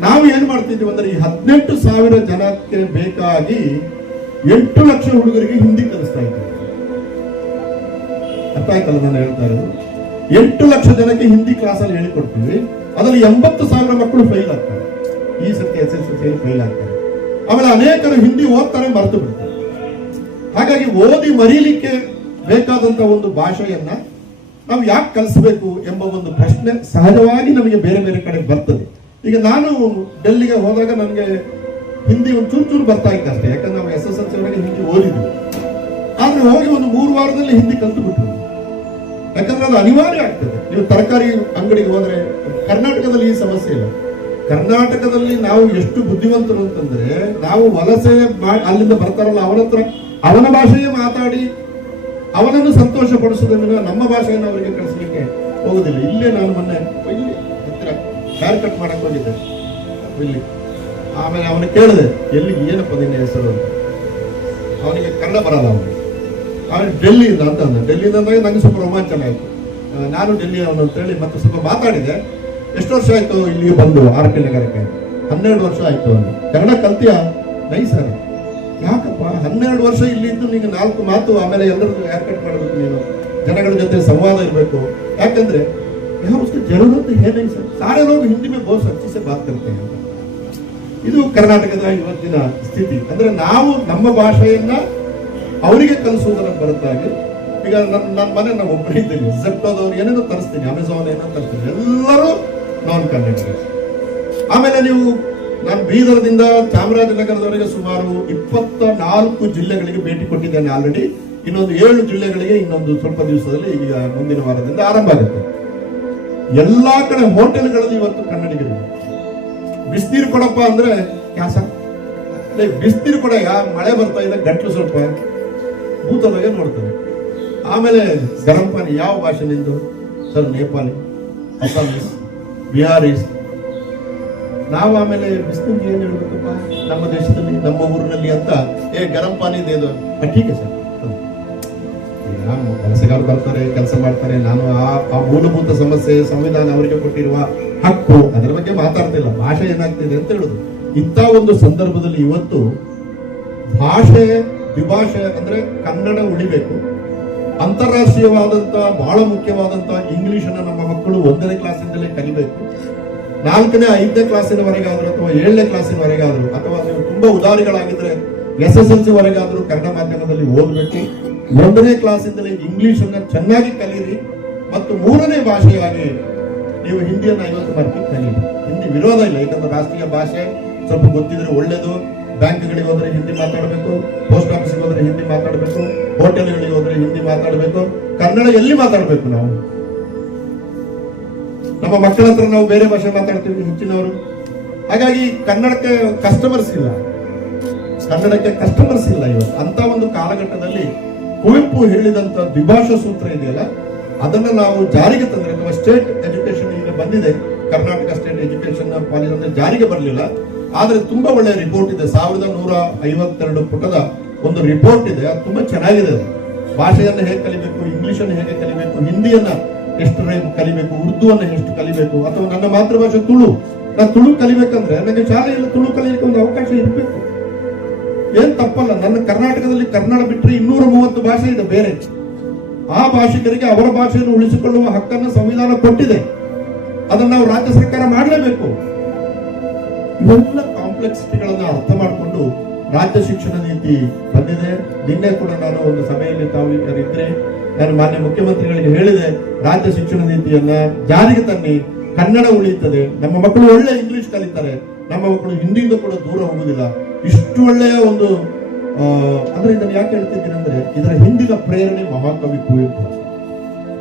ನಾವು ಏನ್ ಮಾಡ್ತಿದ್ದೀವಿ ಅಂದ್ರೆ, ಈ 18,000 ಜನಕ್ಕೆ ಬೇಕಾಗಿ 8 ಲಕ್ಷ ಹುಡುಗರಿಗೆ ಹಿಂದಿ ಕಲಿಸ್ತಾ ಇದ್ದೀವಿ. ಅರ್ಥ ಆಯ್ತಲ್ಲ ನಾನು ಹೇಳ್ತಾ ಇರೋದು? 8 ಲಕ್ಷ ಜನಕ್ಕೆ ಹಿಂದಿ ಕ್ಲಾಸಲ್ಲಿ ಹೇಳಿಕೊಡ್ತೀವಿ. ಅದರಲ್ಲಿ 80,000 ಮಕ್ಕಳು ಫೈಲ್ ಆಗ್ತಾರೆ. ಈ ಸತಿ SSLC ಫೈಲ್ ಆಗ್ತಾರೆ. ಆಮೇಲೆ ಅನೇಕರು ಹಿಂದಿ ಓದ್ತಾರೆ, ಮರೆತು ಬಿಡ್ತಾರೆ. ಹಾಗಾಗಿ ಓದಿ ಮರೀಲಿಕ್ಕೆ ಬೇಕಾದಂತ ಒಂದು ಭಾಷೆಯನ್ನ ನಾವು ಯಾಕೆ ಕಲಿಸಬೇಕು ಎಂಬ ಒಂದು ಪ್ರಶ್ನೆ ಸಹಜವಾಗಿ ನಮಗೆ ಬೇರೆ ಬೇರೆ ಕಡೆ ಬರ್ತದೆ. ಈಗ ನಾನು ಡೆಲ್ಲಿಗೆ ಹೋದಾಗ ನನಗೆ ಹಿಂದಿ ಒಂದು ಚೂರು ಬರ್ತಾ ಇತ್ತು ಅಷ್ಟೇ, ಯಾಕಂದ್ರೆ ನಾವು SSLC ಒಳಗೆ ಹಿಂದಿ ಓದಿದ್ವಿ. ಆದ್ರೆ ಹೋಗಿ ಒಂದು 3 ವಾರದಲ್ಲಿ ಹಿಂದಿ ಕಲ್ತು ಬಿಟ್ರು. ಯಾಕಂದ್ರೆ ಅದು ಅನಿವಾರ್ಯ ಆಗ್ತದೆ. ನೀವು ತರಕಾರಿ ಅಂಗಡಿಗೆ ಹೋದ್ರೆ ಕರ್ನಾಟಕದಲ್ಲಿ ಈ ಸಮಸ್ಯೆ ಇಲ್ಲ. ಕರ್ನಾಟಕದಲ್ಲಿ ನಾವು ಎಷ್ಟು ಬುದ್ಧಿವಂತರು ಅಂತಂದ್ರೆ, ನಾವು ವಲಸೆ ಅಲ್ಲಿಂದ ಬರ್ತಾರಲ್ಲ ಅವನ ಭಾಷೆಯೇ ಮಾತಾಡಿ ಅವನನ್ನು ಸಂತೋಷ ಪಡಿಸೋದನ್ನ ನಮ್ಮ ಭಾಷೆಯನ್ನು ಅವರಿಗೆ ಕಳಿಸ್ಲಿಕ್ಕೆ ಹೋಗುದಿಲ್ಲ. ಇಲ್ಲೇ ನಾನು ಮೊನ್ನೆ ಇಲ್ಲಿ ಹತ್ತಿರ ಹೇರ್ ಕಟ್ ಮಾಡಕ್ ಹೋಗಿದ್ದೆ ಇಲ್ಲಿ. ಆಮೇಲೆ ಅವನು ಕೇಳಿದೆ, ಎಲ್ಲಿ ಏನಪ್ಪ ನಿನ್ನ ಹೆಸರು ಅಂತ. ಅವನಿಗೆ ಕನ್ನಡ ಬರಲ್ಲ. ಅವನು ಡೆಲ್ಲಿಯಿಂದ ಅಂತ ಅಂದ. ಡೆಲ್ಲಿಯಿಂದ ಅಂದಾಗ ನಂಗೆ ಸ್ವಲ್ಪ ರೋಮಾಂಚನ ಆಯ್ತು. ನಾನು ಡೆಲ್ಲಿ ಅವನು ಅಂತೇಳಿ ಮತ್ತೆ ಸ್ವಲ್ಪ ಮಾತಾಡಿದೆ. ಎಷ್ಟು ವರ್ಷ ಆಯ್ತು ಇಲ್ಲಿಗೆ ಬಂದು ಆರ್.ಕೆ. ನಗರಕ್ಕೆ? 12 ವರ್ಷ ಆಯ್ತು. ಅವನು ಕನ್ನಡ ಕಲ್ತಿಯ? ನೈ ಸರ್. ಯಾಕಪ್ಪ 12 ವರ್ಷ ಇಲ್ಲಿ ಇದ್ದು ನಿಂಗೆ 4 ಮಾತು, ಆಮೇಲೆ ಎಲ್ಲರದ್ದು ಹೇರ್ ಕಟ್ ಮಾಡಬೇಕು, ನೀನು ಜನಗಳ ಜೊತೆ ಸಂವಾದ ಇರಬೇಕು. ಯಾಕಂದ್ರೆ ಜरूरत है नहीं सर, सारे लोग हिंदी में बहुत अच्छे से बात करते हैं. ಇದು ಕರ್ನಾಟಕದ ಇವತ್ತಿನ ಸ್ಥಿತಿ. ಅಂದ್ರೆ ನಾವು ನಮ್ಮ ಭಾಷೆಯನ್ನ ಅವರಿಗೆ ಕಲಿಸುವುದರ ಹೊರತಾಗಿ, ಈಗ ನನ್ನ ಮನೆ ನಾವು ಒಬ್ಬರೇ ಇದ್ದೀನಿ, ಝೆಪ್ಟೋದವ್ರು ಏನೇನೋ ತರಿಸ್ತೀನಿ, ಅಮೆಝಾನ್ ಏನೋ ತರಿಸ್ತೀನಿ, ಎಲ್ಲರೂ ನಾನ್ ಕನ್ನಡಿಗರು. ಆಮೇಲೆ ನಾನು ಬೀದರ್ದಿಂದ ಚಾಮರಾಜನಗರದವರೆಗೆ ಸುಮಾರು 24 ಜಿಲ್ಲೆಗಳಿಗೆ ಭೇಟಿ ಕೊಟ್ಟಿದ್ದೇನೆ ಆಲ್ರೆಡಿ. ಇನ್ನೊಂದು 7 ಜಿಲ್ಲೆಗಳಿಗೆ ಇನ್ನೊಂದು ಸ್ವಲ್ಪ ದಿವಸದಲ್ಲಿ, ಈಗ ಮುಂದಿನ ವಾರದಿಂದ ಆರಂಭ ಆಗುತ್ತೆ. ಎಲ್ಲಾ ಕಡೆ ಹೋಟೆಲ್ಗಳಲ್ಲಿ ಇವತ್ತು ಕನ್ನಡಿಗರಿಗೆ ಬಿಸಿನೀರು ಕೊಡಪ್ಪ ಅಂದ್ರೆ ಕ್ಯಾಸ, ಬಿಸಿನೀರು ಕೊಡ, ಮಳೆ ಬರ್ತಾ ಇದೆ, ಗಂಟ್ಲು ಸ್ವಲ್ಪ ಭೂತದಾಗ ನೋಡ್ತಾರೆ. ಆಮೇಲೆ ಗರಂ ಪಾನಿ ಯಾವ ಭಾಷೆ ನಿಂದು ಸರ್? ನೇಪಾಳಿ, ಅಸ್ಸಾಮೀಸ್, ಬಿಹಾರೀಸ್. ನಾವು ಆಮೇಲೆ ಬಿಸಿನೀರಿಗೆ ಏನ್ ಹೇಳ್ಬೇಕಪ್ಪ ನಮ್ಮ ದೇಶದಲ್ಲಿ, ನಮ್ಮ ಊರಿನಲ್ಲಿ ಅಂತ, ಗರಂ ಪಾನಿ ಇದೆ ಟೀಕೆ ಸರ್. ಕೆಲಸಗಾರರು ಬರ್ತಾರೆ, ಕೆಲಸ ಮಾಡ್ತಾರೆ. ನಾನು ಆ ಮೂಲಭೂತ ಸಮಸ್ಯೆ, ಸಂವಿಧಾನ ಅವರಿಗೆ ಕೊಟ್ಟಿರುವ ಹಕ್ಕು, ಅದರ ಬಗ್ಗೆ ಮಾತಾಡ್ತಿಲ್ಲ. ಭಾಷೆ ಏನಾಗ್ತಿದೆ ಅಂತ ಹೇಳುದು. ಇಂಥ ಒಂದು ಸಂದರ್ಭದಲ್ಲಿ ಇವತ್ತು ಭಾಷೆ, ದ್ವಿಭಾಷೆ ಅಂದ್ರೆ ಕನ್ನಡ ಉಳಿಬೇಕು. ಅಂತಾರಾಷ್ಟ್ರೀಯವಾದಂತಹ ಬಹಳ ಮುಖ್ಯವಾದಂತ ಇಂಗ್ಲಿಷ್ ಅನ್ನ ನಮ್ಮ ಮಕ್ಕಳು 1ನೇ ಕ್ಲಾಸಿಂದಲೇ ಕಲಿಬೇಕು. 4ನೇ 5ನೇ ಕ್ಲಾಸಿನವರೆಗಾದ್ರು ಅಥವಾ 7ನೇ ಕ್ಲಾಸಿನವರೆಗಾದ್ರು, ಅಥವಾ ನೀವು ತುಂಬಾ ಉದಾರಿಗಳಾಗಿದ್ರೆ SSLC ವರೆಗಾದ್ರೂ ಕನ್ನಡ ಮಾಧ್ಯಮದಲ್ಲಿ ಓದಬೇಕು. 1ನೇ ಕ್ಲಾಸಿಂದಲೇ ಇಂಗ್ಲಿಷ್ ಅನ್ನ ಚೆನ್ನಾಗಿ ಕಲೀರಿ. ಮತ್ತು 3ನೇ ಭಾಷೆಯಾಗಿ ನೀವು ಹಿಂದಿಯನ್ನ 50 ಮಾರ್ಕಿಗೆ ಕಲೀರಿ. ಹಿಂದಿ ವಿರೋಧ ಇಲ್ಲ, ಯಾಕಂದ್ರೆ ರಾಷ್ಟ್ರೀಯ ಭಾಷೆ ಸ್ವಲ್ಪ ಗೊತ್ತಿದ್ರೆ ಒಳ್ಳೇದು. ಬ್ಯಾಂಕ್ಗಳಿಗೆ ಹೋದ್ರೆ ಹಿಂದಿ ಮಾತಾಡಬೇಕು, ಪೋಸ್ಟ್ ಆಫೀಸ್ಗೆ ಹೋದ್ರೆ ಹಿಂದಿ ಮಾತಾಡಬೇಕು, ಹೋಟೆಲ್ಗಳಿಗೆ ಹೋದ್ರೆ ಹಿಂದಿ ಮಾತಾಡಬೇಕು. ಕನ್ನಡ ಎಲ್ಲಿ ಮಾತಾಡಬೇಕು? ನಾವು ನಮ್ಮ ಮಕ್ಕಳ ಹತ್ರ ನಾವು ಬೇರೆ ಭಾಷೆ ಮಾತಾಡ್ತೀವಿ ಹೆಚ್ಚಿನವರು. ಹಾಗಾಗಿ ಕನ್ನಡಕ್ಕೆ ಕಸ್ಟಮರ್ಸ್ ಇಲ್ಲ, ಇವತ್ತು. ಅಂತ ಒಂದು ಕಾಲಘಟ್ಟದಲ್ಲಿ ಕುವೆಂಪು ಹೇಳಿದಂತ ದ್ವಿಭಾಷಾ ಸೂತ್ರ ಇದೆಯಲ್ಲ, ಅದನ್ನ ನಾವು ಜಾರಿಗೆ ತಂದ್ರೆ, ಅಥವಾ ಸ್ಟೇಟ್ ಎಜುಕೇಶನ್ ಈಗ ಬಂದಿದೆ, ಕರ್ನಾಟಕ ಸ್ಟೇಟ್ ಎಜುಕೇಶನ್ ಪಾಲಿಸಿ ಅಂದ್ರೆ ಜಾರಿಗೆ ಬರಲಿಲ್ಲ. ಆದ್ರೆ ತುಂಬಾ ಒಳ್ಳೆಯ ರಿಪೋರ್ಟ್ ಇದೆ, 1152 ಪುಟದ ಒಂದು ರಿಪೋರ್ಟ್ ಇದೆ. ಅದು ತುಂಬಾ ಚೆನ್ನಾಗಿದೆ. ಭಾಷೆಯನ್ನು ಹೇಗೆ ಕಲಿಬೇಕು, ಇಂಗ್ಲಿಷ್ ಅನ್ನು ಹೇಗೆ ಕಲಿಬೇಕು, ಹಿಂದಿಯನ್ನ ಎಷ್ಟು ಕಲಿಬೇಕು, ಉರ್ದುವನ್ನ ಎಷ್ಟು ಕಲಿಬೇಕು, ಅಥವಾ ನನ್ನ ಮಾತೃಭಾಷೆ ತುಳು, ನಾನು ತುಳು ಕಲಿಬೇಕಂದ್ರೆ ನನಗೆ ಶಾಲೆಯಲ್ಲಿ ತುಳು ಕಲಿಯಲಿಕ್ಕೆ ಒಂದು ಅವಕಾಶ ಇರಬೇಕು. ಏನ್ ತಪ್ಪಲ್ಲ. ನನ್ನ ಕರ್ನಾಟಕದಲ್ಲಿ ಕನ್ನಡ ಬಿಟ್ಟರೆ 230 ಭಾಷೆ ಇದೆ ಬೇರೆ. ಆ ಭಾಷಿಕರಿಗೆ ಅವರ ಭಾಷೆಯನ್ನು ಉಳಿಸಿಕೊಳ್ಳುವ ಹಕ್ಕನ್ನು ಸಂವಿಧಾನ ಕೊಟ್ಟಿದೆ. ಅದನ್ನು ನಾವು ರಾಜ್ಯ ಸರ್ಕಾರ ಮಾಡಲೇಬೇಕು. ಇವೆಲ್ಲ ಕಾಂಪ್ಲೆಕ್ಸಿಟಿಗಳನ್ನ ಅರ್ಥ ಮಾಡಿಕೊಂಡು ರಾಜ್ಯ ಶಿಕ್ಷಣ ನೀತಿ ಬಂದಿದೆ. ನಿನ್ನೆ ಕೂಡ ನಾನು ಒಂದು ಸಭೆಯಲ್ಲಿ ತಾವು ಇದ್ರೆ ನಾನು ಮಾನ್ಯ ಮುಖ್ಯಮಂತ್ರಿಗಳಿಗೆ ಹೇಳಿದೆ, ರಾಜ್ಯ ಶಿಕ್ಷಣ ನೀತಿಯನ್ನ ಜಾರಿಗೆ ತನ್ನಿ, ಕನ್ನಡ ಉಳಿಯುತ್ತದೆ, ನಮ್ಮ ಮಕ್ಕಳು ಒಳ್ಳೆ ಇಂಗ್ಲಿಷ್ ಕಲಿತಾರೆ, ನಮ್ಮ ಮಕ್ಕಳು ಹಿಂದಿಯಿಂದ ಕೂಡ ದೂರ ಹೋಗುದಿಲ್ಲ. ಇಷ್ಟು ಒಳ್ಳೆಯ ಒಂದು ಅಂದ್ರೆ ಇದನ್ನು ಯಾಕೆ ಹೇಳ್ತಿದ್ದೀನಿ ಅಂದ್ರೆ, ಇದರ ಹಿಂದಿನ ಪ್ರೇರಣೆ ಮಹಾಕವಿ ಕುವೆಂಪು.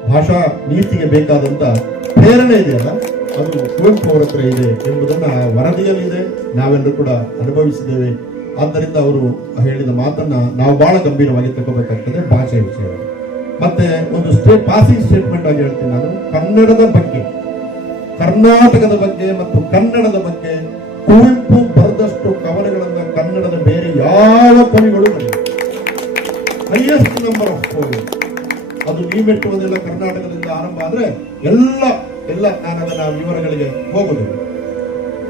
ಭಾಷಾ ನೀತಿಗೆ ಬೇಕಾದಂತ ಪ್ರೇರಣೆ ಇದೆಯಲ್ಲ, ಅದು ಕುವೆಂಪು ಅವರ ಹತ್ರ ಇದೆ ಎಂಬುದನ್ನ ವರದಿಯಲ್ಲಿ ಇದೆ, ನಾವೆಲ್ಲರೂ ಕೂಡ ಅನುಭವಿಸಿದ್ದೇವೆ. ಆದ್ದರಿಂದ ಅವರು ಹೇಳಿದ ಮಾತನ್ನ ನಾವು ಬಹಳ ಗಂಭೀರವಾಗಿ ತಗೋಬೇಕಾಗ್ತದೆ ಭಾಷೆ ವಿಷಯವಾಗಿ. ಮತ್ತೆ ಒಂದು ಪಾಸಿಂಗ್ ಸ್ಟೇಟ್ಮೆಂಟ್ ಆಗಿ ಹೇಳ್ತೀನಿ ನಾನು, ಕನ್ನಡದ ಬಗ್ಗೆ, ಕರ್ನಾಟಕದ ಬಗ್ಗೆ ಮತ್ತು ಕನ್ನಡದ ಬಗ್ಗೆ ಕುವೆಂಪು ಬರೆದಷ್ಟು ಕವನಗಳನ್ನ ಕನ್ನಡದ ಬೇರೆ ಯಾವ ಕವಿಗಳು ಬರೆಯ. Highest number of poem. ಅದು ನೀವೆಟ್ಟುವುದೆಲ್ಲ ಕರ್ನಾಟಕದಿಂದ ಆರಂಭ ಆದ್ರೆ ಎಲ್ಲ ನಾನು ಅದನ್ನ ವಿವರಗಳಿಗೆ ಹೋಗುದಿಲ್ಲ.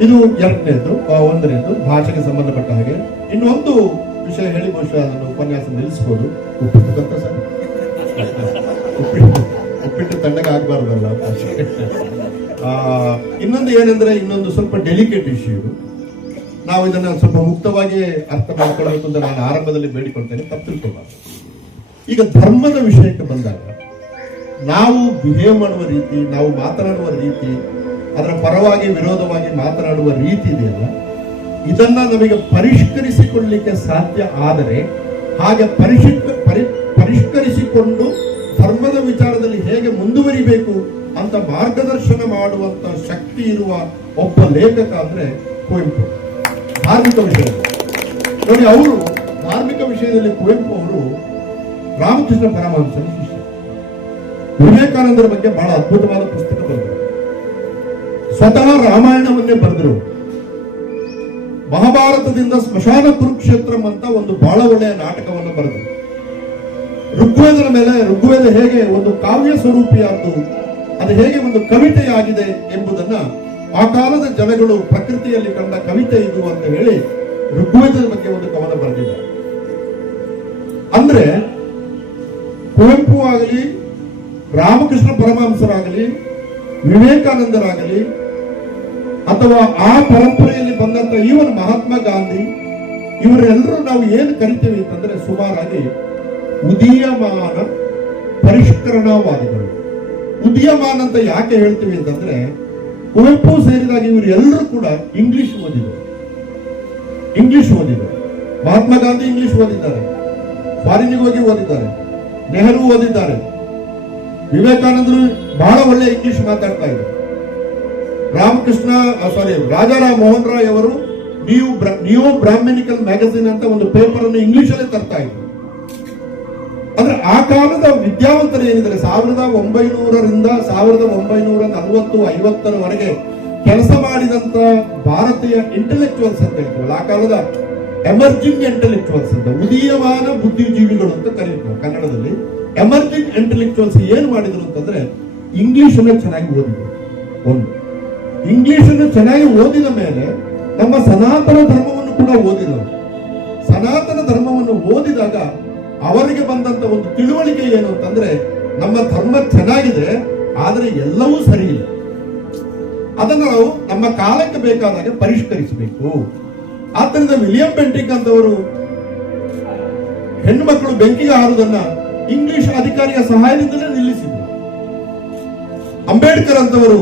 ಇದು 2ನೇದು. 1ನೇದು ಭಾಷೆಗೆ ಸಂಬಂಧಪಟ್ಟ ಹಾಗೆ. ಇನ್ನೊಂದು ವಿಷಯ ಹೇಳಿ ಬಹುಶಃ ಅದನ್ನು ಉಪನ್ಯಾಸ ನಿಲ್ಲಿಸಬಹುದು. ಉಪ್ಪಿಟ್ಟು ಗೊತ್ತಾ ಸರ್? ಉಪ್ಪಿಟ್ಟು ತಣ್ಣಗೆ ಆಗ್ಬಾರ್ದಲ್ಲ. ಇನ್ನೊಂದು ಏನಂದ್ರೆ, ಇನ್ನೊಂದು ಸ್ವಲ್ಪ ಡೆಲಿಕೇಟ್ ಇಶ್ಯೂ. ನಾವು ಇದನ್ನ ಸ್ವಲ್ಪ ಮುಕ್ತವಾಗಿ ಅರ್ಥ ಮಾಡ್ಕೊಳ್ಬೇಕು ಅಂತ ನಾನು ಆರಂಭದಲ್ಲಿ ಬೇಡಿಕೊಳ್ತೇನೆ, ತಪ್ಪು ತಿಳ್ಕೊಬಾರ್ದು. ಈಗ ಧರ್ಮದ ವಿಷಯಕ್ಕೆ ಬಂದಾಗ ನಾವು ಬಿಹೇವ್ ಮಾಡುವ ರೀತಿ, ನಾವು ಮಾತನಾಡುವ ರೀತಿ, ಅದರ ಪರವಾಗಿ ವಿರೋಧವಾಗಿ ಮಾತನಾಡುವ ರೀತಿ ಇದೆಯಲ್ಲ, ಇದನ್ನ ನಮಗೆ ಪರಿಷ್ಕರಿಸಿಕೊಳ್ಳಲಿಕ್ಕೆ ಸಾಧ್ಯ ಆದರೆ, ಹಾಗೆ ಪರಿಷ್ಕರಿಸಿಕೊಂಡು ಧರ್ಮದ ವಿಚಾರದಲ್ಲಿ ಹೇಗೆ ಮುಂದುವರಿಬೇಕು ಅಂತ ಮಾರ್ಗದರ್ಶನ ಮಾಡುವಂತ ಶಕ್ತಿ ಇರುವ ಒಬ್ಬ ಲೇಖಕ ಅಂದ್ರೆ ಕುವೆಂಪು. ಧಾರ್ಮಿಕ ವಿಷಯದಲ್ಲಿ ನೋಡಿ, ಅವರು ಧಾರ್ಮಿಕ ವಿಷಯದಲ್ಲಿ ಕುವೆಂಪು ಅವರು ರಾಮಕೃಷ್ಣ ಪರಮಹಂಸನ ಶಿಷ್ಯ. ವಿವೇಕಾನಂದರ ಬಗ್ಗೆ ಬಹಳ ಅದ್ಭುತವಾದ ಪುಸ್ತಕ ಬರೆದರು. ಸ್ವತಃ ರಾಮಾಯಣವನ್ನೇ ಬರೆದರು. ಮಹಾಭಾರತದಿಂದ ಸ್ಮಶಾನ ಕುರುಕ್ಷೇತ್ರಂ ಅಂತ ಒಂದು ಬಹಳ ಒಳ್ಳೆಯ ನಾಟಕವನ್ನು ಬರೆದರು. ಋಗ್ವೇದದ ಮೇಲೆ ಋಗ್ವೇದ ಹೇಗೆ ಒಂದು ಕಾವ್ಯ ಸ್ವರೂಪಿಯಾದ್ದು, ಅದು ಹೇಗೆ ಒಂದು ಕವಿತೆಯಾಗಿದೆ ಎಂಬುದನ್ನ ಆ ಕಾಲದ ಜನಗಳು ಪ್ರಕೃತಿಯಲ್ಲಿ ಕಂಡ ಕವಿತೆ ಇದು ಅಂತ ಹೇಳಿ ಋಗ್ವೇದದ ಬಗ್ಗೆ ಒಂದು ಕವನ ಬರೆದಿದ್ದಾರೆ. ಅಂದ್ರೆ ಕುವೆಂಪು ಆಗಲಿ, ರಾಮಕೃಷ್ಣ ಪರಮಹಂಸರಾಗಲಿ, ವಿವೇಕಾನಂದರಾಗಲಿ, ಅಥವಾ ಆ ಪರಂಪರೆಯಲ್ಲಿ ಬಂದಂತ ಈವನ್ ಮಹಾತ್ಮ ಗಾಂಧಿ, ಇವರೆಲ್ಲರೂ ನಾವು ಏನು ಕರಿತೀವಿ ಅಂತಂದ್ರೆ ಸುಮಾರಾಗಿ ಉದೀಯಮಾನ ಪರಿಷ್ಕರಣವಾದಿಗಳು. ಉದೀಯಮಾನ ಅಂತ ಯಾಕೆ ಹೇಳ್ತೀವಿ ಅಂತಂದ್ರೆ ಕುವೆಂಪು ಸೇರಿದಾಗ ಇವರು ಎಲ್ಲರೂ ಕೂಡ ಇಂಗ್ಲಿಷ್ ಓದಿದರು. ಮಹಾತ್ಮ ಗಾಂಧಿ ಇಂಗ್ಲಿಷ್ ಓದಿದ್ದಾರೆ, ಫಾರಿನ್ಗೆ ಹೋಗಿ ಓದಿದ್ದಾರೆ, ನೆಹರು ಓದಿದ್ದಾರೆ, ವಿವೇಕಾನಂದರು ಬಹಳ ಒಳ್ಳೆ ಇಂಗ್ಲಿಷ್ ಮಾತಾಡ್ತಾ ಇದ್ದಾರೆ. ರಾಜಾರಾಮ್ ಮೋಹನ್ ರಾಯ್ ಅವರು ನ್ಯೂ ಬ್ರಾಹ್ಮಣಿಕಲ್ ಮ್ಯಾಗಝಿನ್ ಅಂತ ಒಂದು ಪೇಪರ್ ಅನ್ನು ಇಂಗ್ಲಿಷ್ ಅಲ್ಲೇ ತರ್ತಾ ಇದ್ರು. ಅಂದ್ರೆ ಆ ಕಾಲದ ವಿದ್ಯಾವಂತರು ಏನಿದ್ದಾರೆ 1900ರಿಂದ 1940-50ವರೆಗೆ ಕೆಲಸ ಮಾಡಿದಂತ ಭಾರತೀಯ ಇಂಟೆಲೆಕ್ಚುವಲ್ಸ್ ಅಂತ ಹೇಳ್ತೀವಲ್ಲ, ಆ ಕಾಲದ ಎಮರ್ಜಿಂಗ್ ಇಂಟೆಲೆಕ್ಚುವಲ್ಸ್ ಅಂತ, ಉದೀಯಮಾನ ಬುದ್ಧಿಜೀವಿಗಳು ಅಂತ ಕರೀತೀವಿ ಕನ್ನಡದಲ್ಲಿ. ಎಮರ್ಜಿಂಗ್ ಇಂಟೆಲೆಕ್ಚುವಲ್ಸ್ ಏನ್ ಮಾಡಿದ್ರು ಅಂತಂದ್ರೆ ಇಂಗ್ಲಿಷ್ ಅನ್ನು ಚೆನ್ನಾಗಿ ಓದಿದ್ರು. ಇಂಗ್ಲಿಷ್ ಅನ್ನು ಚೆನ್ನಾಗಿ ಓದಿದ ಮೇಲೆ ನಮ್ಮ ಸನಾತನ ಧರ್ಮವನ್ನು ಕೂಡ ಓದಿದರು. ಸನಾತನ ಧರ್ಮವನ್ನು ಓದಿದಾಗ ಅವರಿಗೆ ಬಂದಂತ ಒಂದು ತಿಳುವಳಿಕೆ ಏನು ಅಂತಂದ್ರೆ ನಮ್ಮ ಧರ್ಮ ಚೆನ್ನಾಗಿದೆ, ಆದರೆ ಎಲ್ಲವೂ ಸರಿ ಇಲ್ಲ. ಅದನ್ನು ನಾವು ನಮ್ಮ ಕಾಲಕ್ಕೆ ಬೇಕಾದಾಗ ಪರಿಷ್ಕರಿಸಬೇಕು. ಆದ್ದರಿಂದ ವಿಲಿಯಂ ಬೆಂಟಿಕ್ ಅಂತವರು ಹೆಣ್ಣು ಮಕ್ಕಳು ಬೆಂಕಿಗೆ ಹಾರುವುದನ್ನ ಇಂಗ್ಲಿಷ್ ಅಧಿಕಾರಿಯ ಸಹಾಯದಿಂದಲೇ ನಿಲ್ಲಿಸಿದ್ರು. ಅಂಬೇಡ್ಕರ್ ಅಂತವರು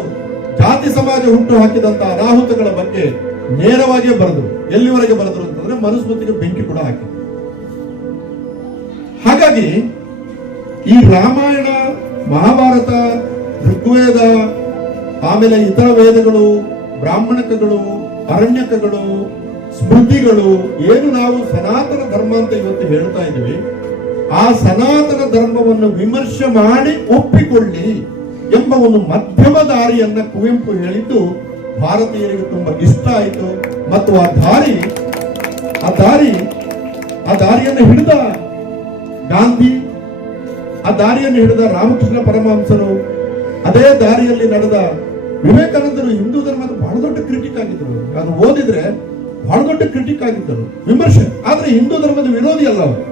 ಜಾತಿ ಸಮಾಜ ಹುಟ್ಟು ಹಾಕಿದಂತ ಅನಾಹುತಗಳ ಬಗ್ಗೆ ನೇರವಾಗಿ ಬರೆದರು. ಎಲ್ಲಿವರೆಗೆ ಬರೆದರು ಅಂತಂದ್ರೆ ಮನುಸ್ಮೃತಿಗೆ ಬೆಂಕಿ ಕೂಡ ಹಾಕಿದ್ರು. ಹಾಗಾಗಿ ಈ ರಾಮಾಯಣ, ಮಹಾಭಾರತ, ಋಗ್ವೇದ, ಆಮೇಲೆ ಇತರ ವೇದಗಳು, ಬ್ರಾಹ್ಮಣಕಗಳು, ಅರಣ್ಯಕಗಳು, ಸ್ಮೃತಿಗಳು, ಏನು ನಾವು ಸನಾತನ ಧರ್ಮ ಅಂತ ಇವತ್ತು ಹೇಳ್ತಾ ಇದ್ದೀವಿ, ಆ ಸನಾತನ ಧರ್ಮವನ್ನು ವಿಮರ್ಶೆ ಮಾಡಿ ಒಪ್ಪಿಕೊಳ್ಳಿ ಎಂಬ ಒಂದು ಮಧ್ಯಮ ದಾರಿಯನ್ನ ಕುವೆಂಪು ಹೇಳಿದ್ದು ಭಾರತೀಯರಿಗೆ ತುಂಬಾ ಇಷ್ಟ ಆಯಿತು. ಮತ್ತು ಆ ದಾರಿಯನ್ನು ಹಿಡಿದ ಗಾಂಧಿ, ಆ ದಾರಿಯನ್ನು ಹಿಡಿದ ರಾಮಕೃಷ್ಣ ಪರಮಹಂಸರು, ಅದೇ ದಾರಿಯಲ್ಲಿ ನಡೆದ ವಿವೇಕಾನಂದರು ಹಿಂದೂ ಧರ್ಮದ ಬಹಳ ದೊಡ್ಡ ಕ್ರಿಟಿಕ್ ಆಗಿದ್ದರು. ಅದು ಓದಿದ್ರೆ ಬಹಳ ದೊಡ್ಡ ಕ್ರಿಟಿಕ್ ಆಗಿದ್ದರು, ವಿಮರ್ಶೆ. ಆದ್ರೆ ಹಿಂದೂ ಧರ್ಮದ ವಿರೋಧಿ ಅಲ್ಲ ಅವರು.